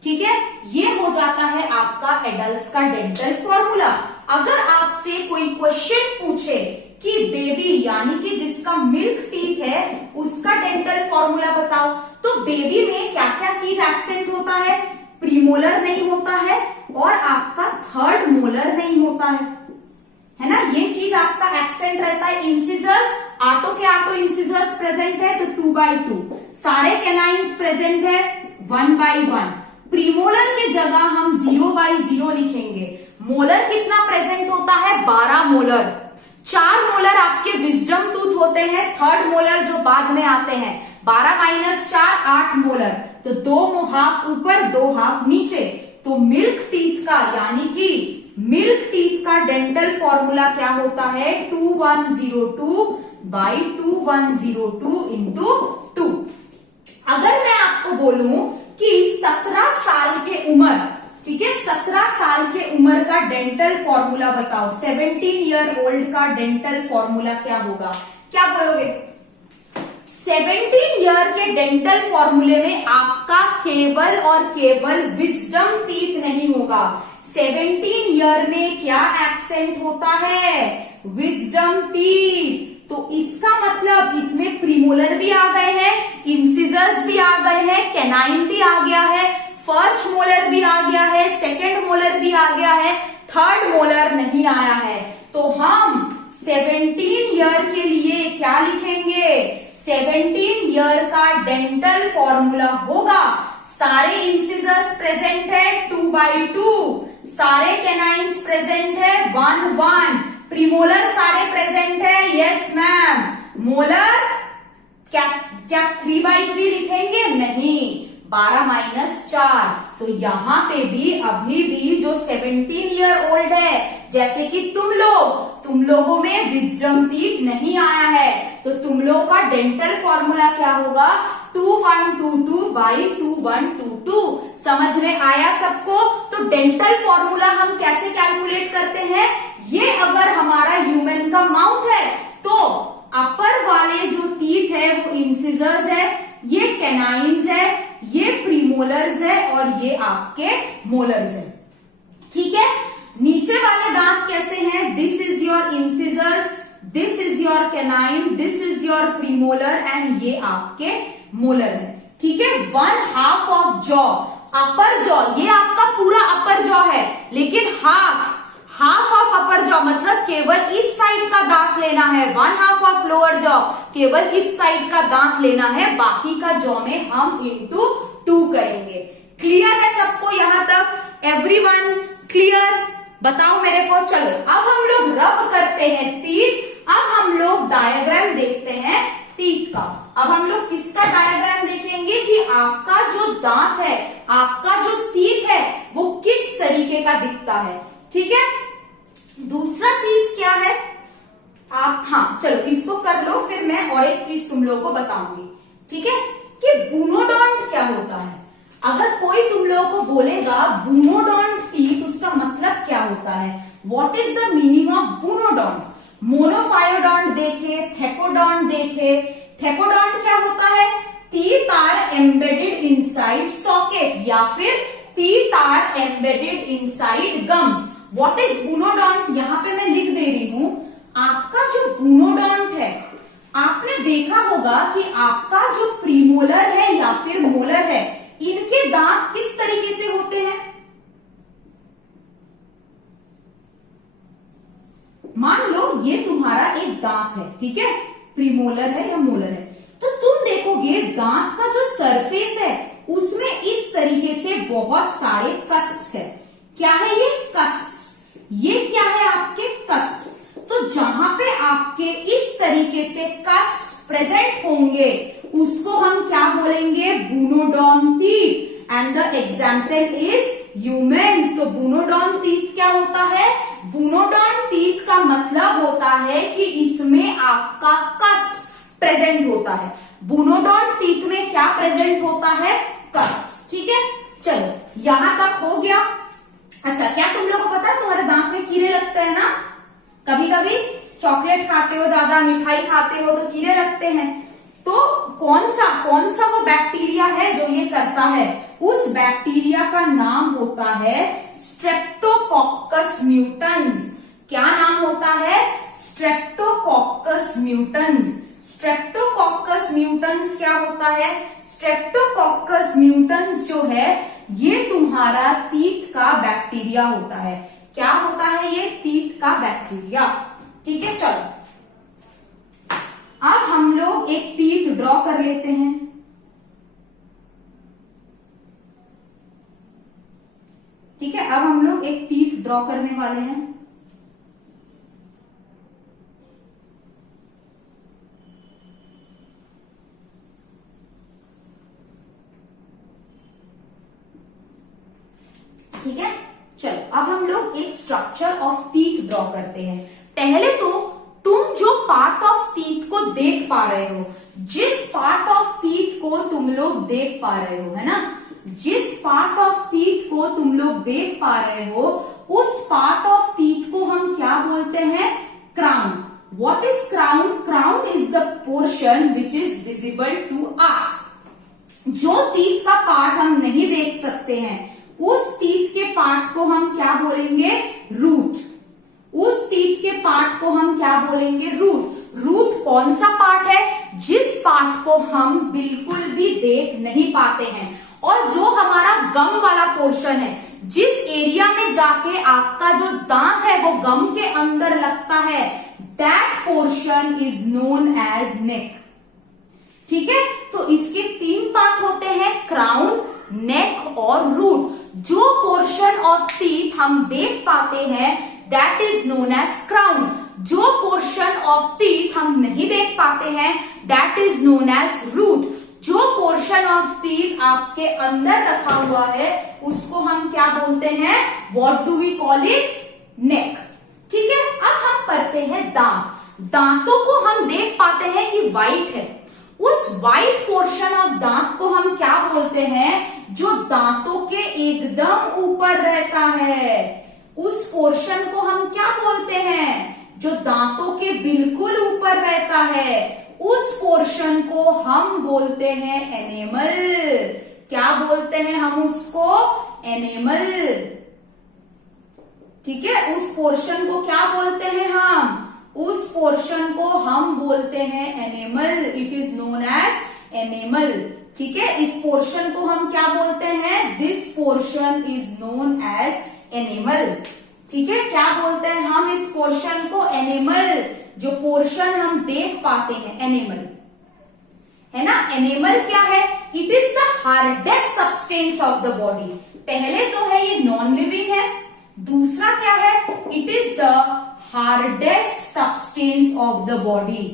ठीक है। ये हो जाता है आपका एडल्ट्स का डेंटल फॉर्मूला। अगर आपसे कोई क्वेश्चन पूछे कि बेबी यानी कि जिसका मिल्क टीथ है उसका डेंटल फॉर्मूला बताओ, तो बेबी में क्या क्या चीज एब्सेंट होता है? प्रीमोलर नहीं होता है और आपका 3rd मोलर नहीं होता है ना, ये चीज आपका एब्सेंट रहता है। इंसिजर्स, आटो के आटो इंसिजर्स प्रेजेंट है तो 2/2, सारे कैनाइन्स प्रेजेंट है 1/1। प्रीमोलर के जगह हम 0/0 लिखेंगे। मोलर कितना प्रेजेंट होता है? 12 मोलर। 4 मोलर आपके विजडम टूथ होते हैं, 3rd मोलर जो बाद में आते हैं। 12 - 4 8 मोलर, तो 2 हाफ ऊपर 2 हाफ नीचे। तो मिल्क टीथ का यानी कि मिल्क टीथ का डेंटल फॉर्मूला क्या होता है? 2102 बाई 2102 इंटू 2। अगर मैं आपको बोलूं कि 17 साल के उम्र, ठीक है, 17 साल के उम्र का डेंटल फॉर्मूला बताओ, 17 ईयर ओल्ड का डेंटल फॉर्मूला क्या होगा? क्या बोलोगे? 17 ईयर के डेंटल फॉर्मूले में आपका केवल और केवल विजडम टीथ नहीं होगा। 17 ईयर में क्या एब्सेंट होता है? Wisdom teeth. तो इसका मतलब इसमें प्रीमोलर भी आ गए हैं, इंसिजर्स भी आ गए हैं, कैनाइन भी आ गया है, 1st मोलर भी आ गया है, 2nd मोलर भी आ गया है, 3rd मोलर नहीं आया है। तो हम 17 ईयर के लिए क्या लिखेंगे? 17 ईयर का डेंटल फॉर्मूला होगा, सारे इंसिजर्स प्रेजेंट है 2/2, सारे कैनाइन्स प्रेजेंट है 1/1, प्रीमोलर सारे प्रेजेंट है, यस मैम। मोलर क्या 3/3 लिखेंगे? नहीं, 12 - 4। तो यहाँ पे भी अभी भी जो 17 ईयर ओल्ड है, जैसे कि तुम लोगों में विजडम टीथ नहीं आया है, तो तुम लोग का डेंटल फॉर्मूला क्या होगा? 2122 बाई 2122। समझ में आया सबको? तो डेंटल फॉर्मूला हम कैसे कैलकुलेट करते हैं? ये अगर हमारा ह्यूमन का माउथ है तो अपर वाले जो टीथ है वो इंसिजर्स है, ये कैनाइन्स है, ये प्रीमोलर्स है और ये आपके मोलर्स है, ठीक है। नीचे नीचे वाले दांत कैसे हैं? This is your incisors, this is your canine, this is your premolar and ये आपके मोलर है। ठीक है, 1/2 ऑफ जॉ, अपर जॉ, ये आपका पूरा अपर जॉ है, लेकिन हाफ ऑफ अपर जॉ मतलब केवल इस साइड का दांत लेना है। 1/2 ऑफ लोअर जॉ, केवल इस साइड का दांत लेना है, बाकी का जॉ में हम इंटू 2 करेंगे। क्लियर है सबको यहां तक? Everyone clear? बताओ मेरे को। चलो अब हम लोग रब करते हैं टीथ। अब हम लोग डायग्राम देखते हैं टीथ का। अब हम लोग किसका डायग्राम देखेंगे कि आपका जो दांत है, आपका जो टीथ है, वो किस तरीके का दिखता है। ठीक है, दूसरा चीज क्या है आप, हाँ चलो इसको कर लो, फिर मैं और एक चीज तुम लोगों को बताऊंगी। ठीक है, कि बूनोडोंट क्या होता है। अगर कोई तुम लोगों को बोलेगा बूनोडोंट टीथ, उसका मतलब क्या होता है, what is the meaning of bunodont. Monophyodont देखे, थेकोडोंट देखे। थेकोडोंट क्या होता है? Teeth are embedded inside socket, या फिर teeth are embedded inside gums. What is bunodont, यहां पे मैं लिख दे रही हूं। आपका जो बूनोडोंट है, आपने देखा होगा कि आपका जो प्रीमोलर है या फिर मोलर है, इनके दांत किस तरीके से होते हैं। मान लो ये तुम्हारा एक दांत है, ठीक है, प्रीमोलर है या मोलर है, तो तुम देखोगे दांत का जो सरफेस है उसमें इस तरीके से बहुत सारे कस्प्स है। क्या है ये? कस्प्स। ये क्या है? आपके कस्प्स। तो जहां पे आपके इस तरीके से कस्प्स प्रेजेंट होंगे उसको हम क्या बोलेंगे? Bunodont teeth. And the example is humans. तो बूनोडोंट टीथ क्या होता है? बूनोडोंट टीथ का मतलब होता है कि इसमें आपका कस्प्स प्रेजेंट होता है। बूनोडोंट टीथ में क्या प्रेजेंट होता है? कस्प्स। ठीक है, चलो यहां तक हो गया। अच्छा, क्या तुम लोगों को पता है तुम्हारे दांत में कीड़े लगते हैं ना? कभी कभी चॉकलेट खाते हो, ज्यादा मिठाई खाते हो तो कीड़े लगते हैं। तो कौन सा वो बैक्टीरिया है जो ये करता है? उस बैक्टीरिया का नाम होता है स्ट्रेप्टोकोक्कस म्यूटेंस। क्या नाम होता है? Streptococcus mutans. स्ट्रेप्टोकोक्कस म्यूटेंस क्या होता है? स्ट्रेप्टोकोक्कस म्यूटेंस जो है ये तुम्हारा टीथ का बैक्टीरिया होता है। क्या होता है ये? टीथ का बैक्टीरिया। ठीक है, चलो अब हम लोग एक टीथ ड्रॉ कर लेते हैं। ठीक है, अब हम लोग एक टीथ ड्रॉ करने वाले हैं। ठीक है, चलो अब हम लोग एक स्ट्रक्चर ऑफ टीथ ड्रॉ करते हैं। पहले तो तुम जो पार्ट ऑफ टीथ को देख पा रहे हो, जिस पार्ट ऑफ टीथ को तुम लोग देख पा रहे हो, है ना, जिस पार्ट ऑफ टीथ को तुम लोग देख पा रहे हो, उस पार्ट ऑफ टीथ को हम क्या बोलते हैं? Crown. What is crown? Crown is the portion which is visible to us. जो टीथ का पार्ट हम नहीं देख सकते हैं, उस टीथ के पार्ट को हम क्या बोलेंगे? रूट। उस टीथ के पार्ट को हम क्या बोलेंगे? रूट। रूट कौन सा पार्ट है? जिस पार्ट को हम बिल्कुल भी देख नहीं पाते हैं, और जो हमारा गम वाला पोर्शन है, जिस एरिया में जाके आपका जो दांत है वो गम के अंदर लगता है, that portion is known as neck. ठीक है, तो इसके 3 पार्ट होते हैं, क्राउन, नेक और रूट। जो पोर्शन ऑफ टीथ हम देख पाते हैं that is known as crown. जो पोर्शन ऑफ टीथ हम नहीं देख पाते हैं that is known as root. जो पोर्शन ऑफ टीथ आपके अंदर रखा हुआ है उसको हम क्या बोलते हैं? What do we call it? Neck. ठीक है, अब हम पढ़ते हैं दांत। दांतों को हम देख पाते हैं कि व्हाइट है। उस व्हाइट पोर्शन ऑफ दांत को हम क्या बोलते हैं? जो दांतों के एकदम ऊपर रहता है, उस पोर्शन को हम क्या बोलते हैं? जो दांतों के बिल्कुल ऊपर रहता है, उस पोर्शन को हम बोलते हैं एनेमल। क्या बोलते हैं हम उसको? एनेमल। ठीक है, उस पोर्शन को क्या बोलते हैं हम? उस पोर्शन को हम बोलते हैं enamel. It is known as enamel. ठीक है, इस पोर्शन को हम क्या बोलते हैं? This portion is known as enamel. ठीक है, क्या बोलते हैं हम इस पोर्शन को? एनिमल। जो पोर्शन हम देख पाते हैं, एनिमल है ना। एनिमल क्या है? It is the hardest substance of the body. पहले तो है ये नॉन लिविंग है, दूसरा क्या है? It is the hardest substance of the body.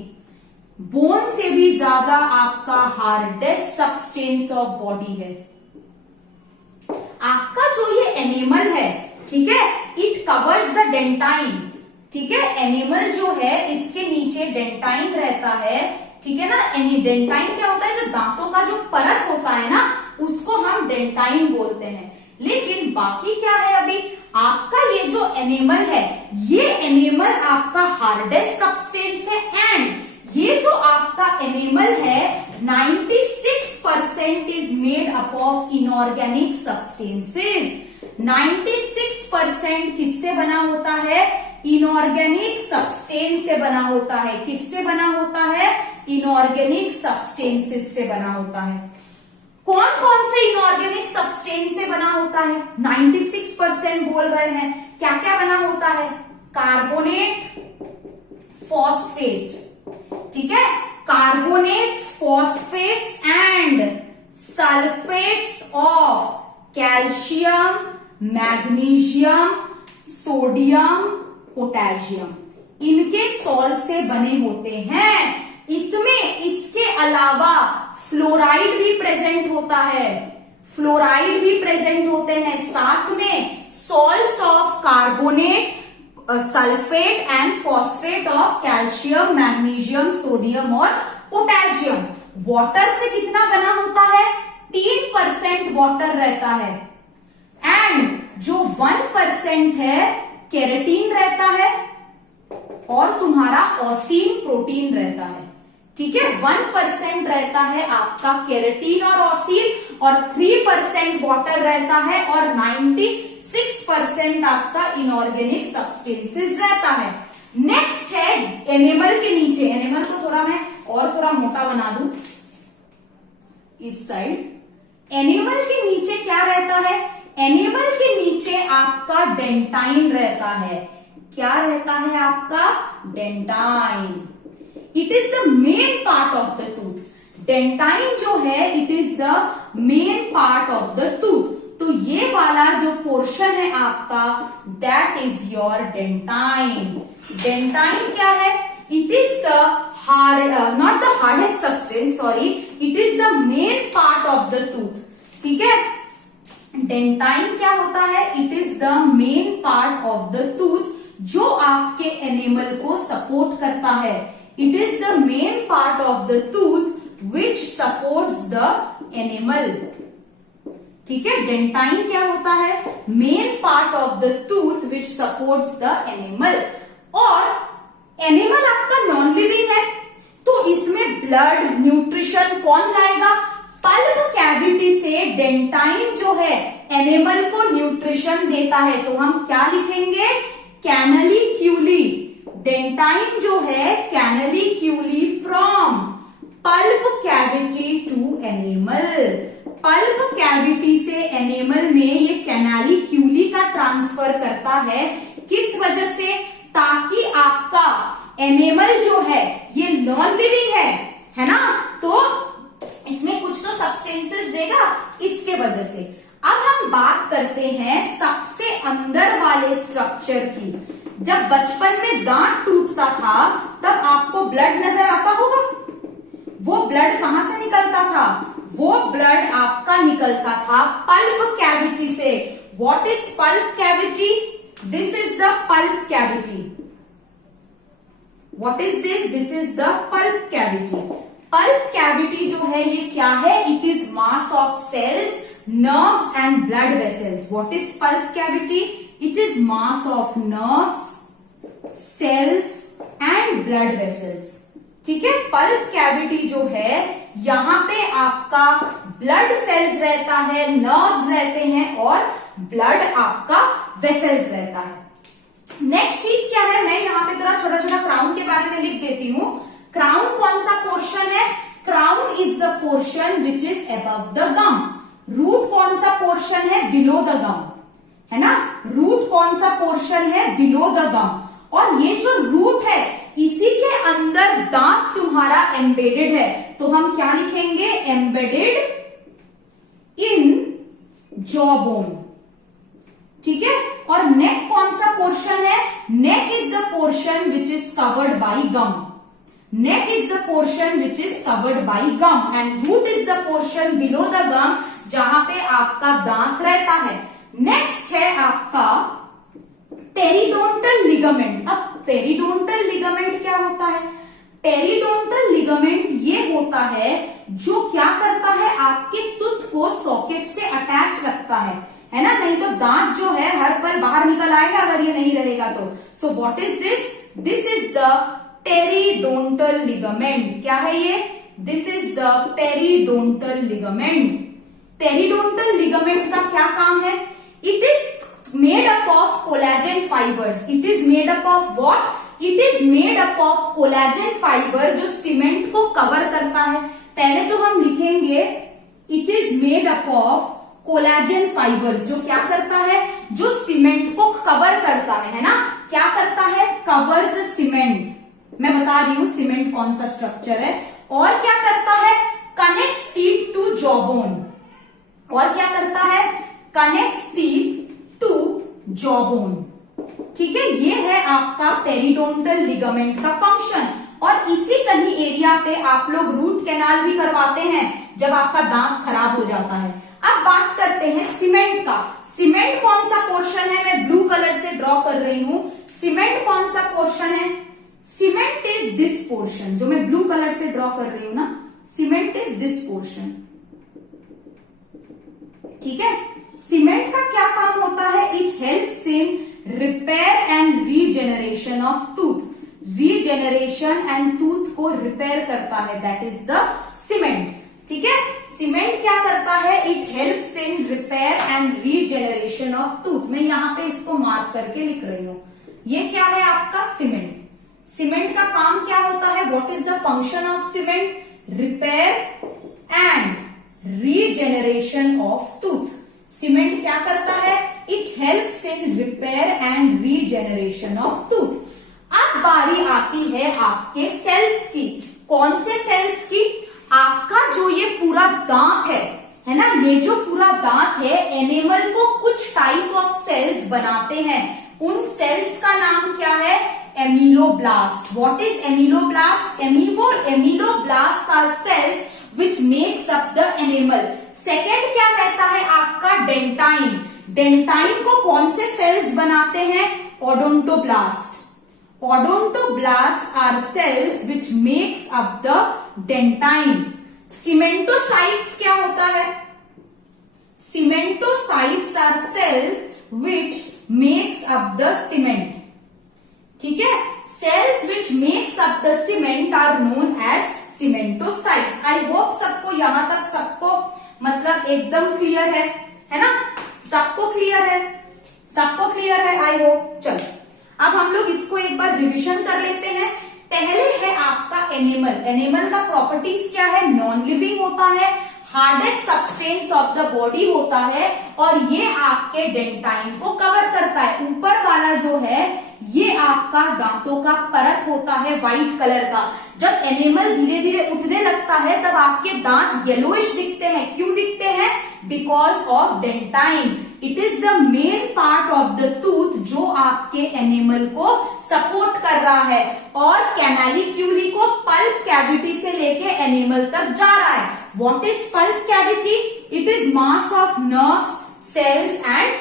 Bone से भी ज्यादा आपका हार्डेस्ट सब्सटेंस ऑफ बॉडी है। आपका जो ये एनिमल है, ठीक है, इट कवर्स द डेंटाइन। ठीक है, एनिमल जो है इसके नीचे डेंटाइन रहता है। ठीक है ना, एनी डेंटाइन क्या होता है? जो दांतों का जो परत होता है ना, उसको हम डेंटाइन बोलते हैं। लेकिन बाकी क्या है? अभी आपका ये जो एनिमल है, ये एनिमल आपका हार्डेस्ट सब्सटेंस है। एंड ये जो आपका एनिमल है 96% is made up of inorganic substances. 96% किससे बना होता है? इनऑर्गेनिक सब्सटेंस से बना होता है। किससे बना होता है? इनऑर्गेनिक सब्सटेंसेस से बना होता है। कौन कौन से इनऑर्गेनिक सब्सटेंस से बना होता है? 96% बोल रहे हैं। क्या क्या बना होता है? Carbonate, phosphate. ठीक है, carbonates, phosphates and sulphates of calcium, magnesium, sodium, potassium, इनके सॉल्ट से बने होते हैं। इसमें इसके अलावा फ्लोराइड भी प्रेजेंट होता है। फ्लोराइड भी प्रेजेंट होते हैं। साथ में salts of carbonate, sulphate and phosphate of calcium, magnesium, sodium और पोटेशियम। वाटर से कितना बना होता है? 3% वाटर रहता है। एंड जो 1% है केराटिन रहता है और तुम्हारा ऑसिन प्रोटीन रहता है। ठीक है, 1% रहता है आपका केराटिन और ऑसिन और 3% वाटर रहता है और 96% आपका इनऑर्गेनिक सब्सटेंसेस रहता है। नेक्स्ट है एनिमल के नीचे। एनिमल को थोड़ा मैं और थोड़ा मोटा बना दूं इस साइड। एनिमल के नीचे क्या रहता है? एनिमल के नीचे आपका डेंटाइन रहता है। क्या रहता है आपका? Dentine. It is the main part of the tooth. Dentine जो है it is the main part of the tooth. तो ये वाला जो पोर्शन है आपका, that is your dentine. Dentine क्या है? It is the hard, not the hardest substance, sorry, it is the main part of the tooth. ठीक है, डेंटाइन क्या होता है? It is the main part of the tooth जो आपके animal को सपोर्ट करता है। It is the main part of the tooth which supports the animal. ठीक है, डेंटाइन क्या होता है? Main part of the tooth which supports the animal. और एनिमल आपका नॉन लिविंग है, तो इसमें ब्लड, न्यूट्रिशन कौन लाएगा? पल्प कैविटी से डेंटाइन जो है एनिमल को न्यूट्रिशन देता है। तो हम क्या लिखेंगे? कैनलिक्यूली। डेंटाइन जो है canaliculi from pulp cavity to enamel. Pulp cavity से एनिमल में ये कैनलिक्यूली का ट्रांसफर करता है। किस वजह से? ताकि आपका एनिमल जो है ये नॉन लिविंग है ना, तो इसमें कुछ तो सब्सटेंसेस देगा, इसके वजह से। अब हम बात करते हैं सबसे अंदर वाले स्ट्रक्चर की। जब बचपन में दांत टूटता था तब आपको ब्लड नजर आता होगा। वो ब्लड कहां से निकलता था? वो ब्लड आपका निकलता था पल्प कैविटी से। What is pulp cavity? This is the pulp cavity. What is this? This is the pulp cavity. Pulp cavity जो है ये क्या है? It is mass of cells, nerves and blood vessels. What is pulp cavity? It is mass of nerves, cells and blood vessels. ठीक है, pulp cavity जो है यहाँ पे आपका ब्लड सेल्स रहता है, नर्व्स रहते हैं और ब्लड आपका वेसल्स रहता है। नेक्स्ट चीज क्या है, मैं यहाँ पे थोड़ा छोटा छोटा क्राउन के बारे में लिख देती हूँ। क्राउन कौन सा पोर्शन है? Crown is the portion which is above the gum. Root कौन सा पोर्शन है? बिलो द गम, है ना। रूट कौन सा पोर्शन है? Below the gum. और ये जो रूट है इसी के अंदर दांत तुम्हारा एम्बेडेड है, तो हम क्या लिखेंगे? एम्बेडेड इन जॉ बोन, ठीक है। और नेक कौन सा पोर्शन है? Neck is the portion which is covered by gum. Neck is the portion which is covered by gum and root is the portion below the gum जहां पे आपका दांत रहता है। नेक्स्ट है आपका पेरिडोंटल लिगामेंट। अब पेरिडोंटल लिगामेंट क्या होता है? पेरिडोंटल लिगामेंट ये होता है जो क्या करता है, आपके टूथ को सॉकेट से अटैच रखता है ना। नहीं तो दांत जो है हर पल बाहर निकल आएगा अगर ये नहीं रहेगा तो। सो what is this? This is the periodontal ligament. क्या है ये? This is the periodontal ligament. Periodontal ligament का क्या काम है? It is made up of collagen fibers. It is made up of what? It is made up of collagen fiber जो cement को cover करता है। पहले तो हम लिखेंगे it is made up of collagen fibers जो क्या करता है? जो सीमेंट को कवर करता है ना। क्या करता है? Covers cement. मैं बता रही हूं सीमेंट कौन सा स्ट्रक्चर है। और क्या करता है? Connects teeth to jaw bone. और क्या करता है? Connects teeth to jaw bone, ठीक है। ये है आपका पेरिडोंटल लिगामेंट का फंक्शन। और इसी कहीं एरिया पे आप लोग रूट कैनाल भी करवाते हैं जब आपका दांत खराब हो जाता है। अब बात करते हैं सीमेंट का। सीमेंट कौन सा पोर्शन है? मैं ब्लू कलर से ड्रॉ कर रही हूं। सीमेंट कौन सा पोर्शन है? सीमेंट इज दिस पोर्शन जो मैं ब्लू कलर से ड्रॉ कर रही हूं ना। सीमेंट इज दिस पोर्शन, ठीक है। सीमेंट का क्या काम होता है? It helps in repair and regeneration of tooth. Regeneration and tooth को रिपेयर करता है, दैट इज द सीमेंट, ठीक है। सीमेंट क्या करता है? It helps in repair and regeneration of tooth. मैं यहां पे इसको मार्क करके लिख रही हूं। ये क्या है आपका? सीमेंट। सीमेंट का काम क्या होता है? What is the function of cement? Repair and regeneration of tooth. Cement क्या करता है? It helps in repair and regeneration of tooth. अब बारी आती है आपके सेल्स की। कौन से सेल्स की? आपका जो ये पूरा दांत है ना, ये जो पूरा दांत है, एनिमल को कुछ टाइप ऑफ सेल्स बनाते हैं। उन सेल्स का नाम क्या है? Ameloblast. What is ameloblast? Ameloblast are cells which makes up the animal. Second क्या रहता है आपका? डेंटाइन। डेंटाइन को कौन से सेल्स बनाते हैं? Odontoblast. Odontoblast are cells which makes up the dentine. Cementocytes क्या होता है? Cementocytes are cells which makes up the cement, ठीक है। Cells which makes up the cement are known as cementocytes. I hope सबको यहां तक सबको मतलब एकदम क्लियर है ना। सबको क्लियर है? सबको क्लियर है आई होप। चलो अब हम लोग इसको एक बार रिवीजन कर लेते हैं। पहले है आपका एनिमल। एनिमल का प्रॉपर्टीज क्या है? नॉन लिविंग होता है, hardest substance of the body होता है और ये आपके डेंटाइन को कवर करता है। ऊपर वाला जो है ये आपका दांतों का परत होता है व्हाइट कलर का। जब एनिमल धीरे धीरे उठने लगता है तब आपके दांत येलोइश दिखते हैं। क्यों दिखते हैं? Because of dentine. It is the main part of the tooth जो आपके एनिमल को सपोर्ट कर रहा है और कैनालिक्यूली को पल्प कैविटी से लेके एनिमल तक जा रहा है। What is pulp cavity? It is mass of nerves, cells and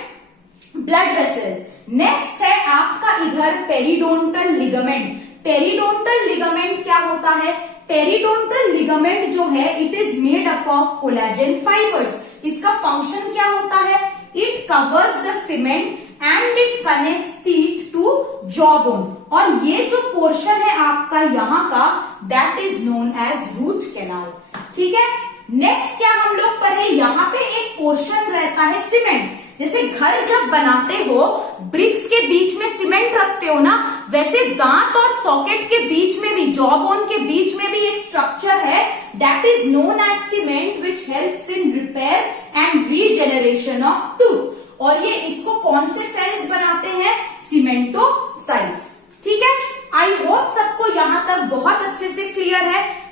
blood vessels. Next है आपका इधर पेरिडोंटल लिगामेंट। पेरिडोंटल लिगामेंट क्या होता है? पेरिडोंटल लिगामेंट जो है it is made up of collagen fibres. इसका फंक्शन क्या होता है? It covers the cement and it connects teeth to jaw bone. और ये जो पोर्शन है आपका यहाँ का that is known as root canal, ठीक है। नेक्स्ट क्या हम लोग पढ़े? यहाँ पे एक पोर्शन रहता है सीमेंट। जैसे घर जब बनाते हो ब्रिक्स के बीच में सीमेंट रखते हो ना, वैसे दांत और सॉकेट के बीच में भी, जॉ बोन के बीच में भी एक स्ट्रक्चर है, that is known as cement, which helps in repair and regeneration of tooth. और ये इसको कौन से सेल्स बनाते हैं? सीमेंटोसाइट्स। ठीक है, आई होप सबको यहां तक बहुत अच्छे से क्लियर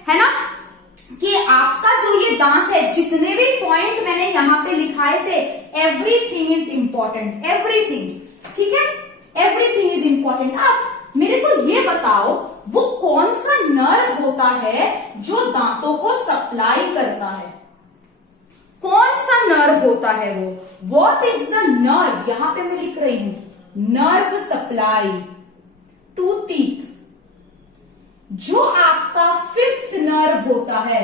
है ना, कि आपका जो ये दांत है, जितने भी पॉइंट मैंने यहां पे लिखाए थे, एवरीथिंग इज इंपॉर्टेंट, एवरीथिंग। ठीक है, एवरीथिंग इज इंपॉर्टेंट। अब मेरे को ये बताओ, वो कौन सा नर्व होता है जो दांतों को सप्लाई करता है? कौन सा नर्व होता है वो? What is the nerve? यहां पे मैं लिख रही हूं, नर्व सप्लाई टू टीथ। जो आपका फिफ्थ नर्व होता है,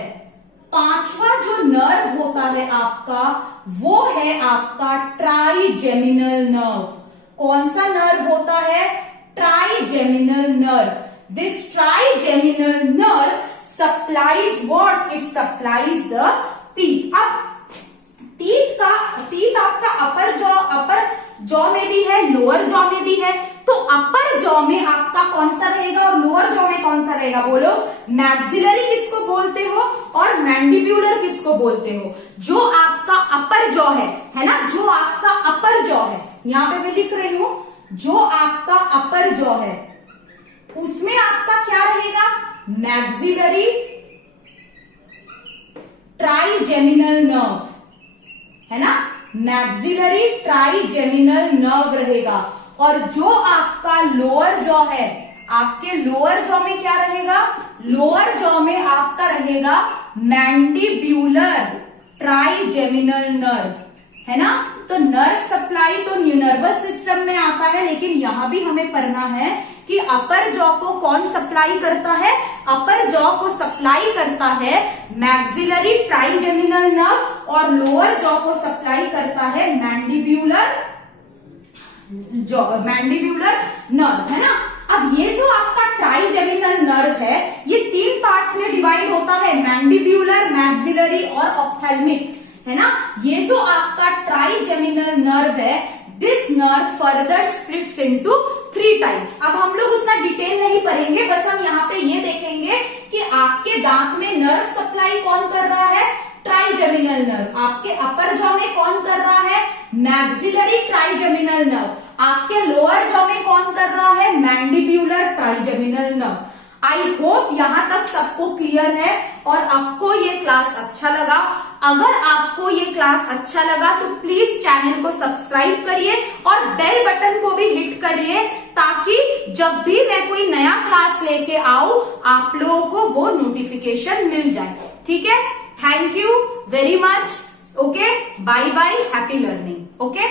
पांचवा जो नर्व होता है आपका, वो है आपका ट्राइजेमिनल नर्व। कौन सा नर्व होता है? Trigeminal nerve. This trigeminal nerve supplies what? It supplies the teeth. अब टीथ आपका अपर जॉ में भी है, लोअर जॉ में भी है। तो अपर जॉ में आपका कौन सा रहेगा और लोअर जॉ में कौन सा रहेगा? बोलो, मैक्सिलरी किसको बोलते हो और मैंडिब्यूलर किसको बोलते हो? जो आपका अपर जॉ है ना, जो आपका अपर जॉ है, यहां पे मैं लिख रही हूं, जो आपका अपर जॉ है, उसमें आपका क्या रहेगा? मैक्सिलरी ट्राइजेमिनल नर्व, है ना, मैक्सिलरी ट्राइजेमिनल नर्व रहेगा। और जो आपका लोअर जॉ है, आपके लोअर जॉ में क्या रहेगा? लोअर जॉ में आपका रहेगा मैंडिब्यूलर ट्राइजेमिनल नर्व, है ना। तो नर्व सप्लाई तो नर्वस सिस्टम में आता है, लेकिन यहां भी हमें पढ़ना है कि अपर जॉ को कौन सप्लाई करता है? अपर जॉ को सप्लाई करता है मैक्सिलरी ट्राइजेमिनल नर्व, और लोअर जॉ को सप्लाई करता है मैंडिब्यूलर नर्व, है ना। अब ये जो आपका ट्राइजेमिनल नर्व है, ये 3 पार्ट्स में डिवाइड होता है, मैंडिब्यूलर, मैक्सिलरी और ऑप्थेल्मिक, है ना। ये जो आपका ट्राइजेमिनल नर्व है, this nerve further splits into 3 types. अब हम लोग उतना डिटेल नहीं पढ़ेंगे, बस हम यहाँ पे ये देखेंगे कि आपके दांत में नर्व सप्लाई कौन कर रहा है? Trigeminal nerve. आपके अपर जॉ में कौन कर रहा है? Maxillary trigeminal nerve. आपके लोअर जॉ में कौन कर रहा है? Mandibular trigeminal nerve. I hope यहां तक सबको क्लियर है और आपको ये क्लास अच्छा लगा। अगर आपको ये क्लास अच्छा लगा तो प्लीज चैनल को सब्सक्राइब करिए और बेल बटन को भी हिट करिए, ताकि जब भी मैं कोई नया क्लास लेके आऊं, आप लोगों को वो नोटिफिकेशन मिल जाए। ठीक है, thank you very much. Okay, bye bye, happy learning. Okay.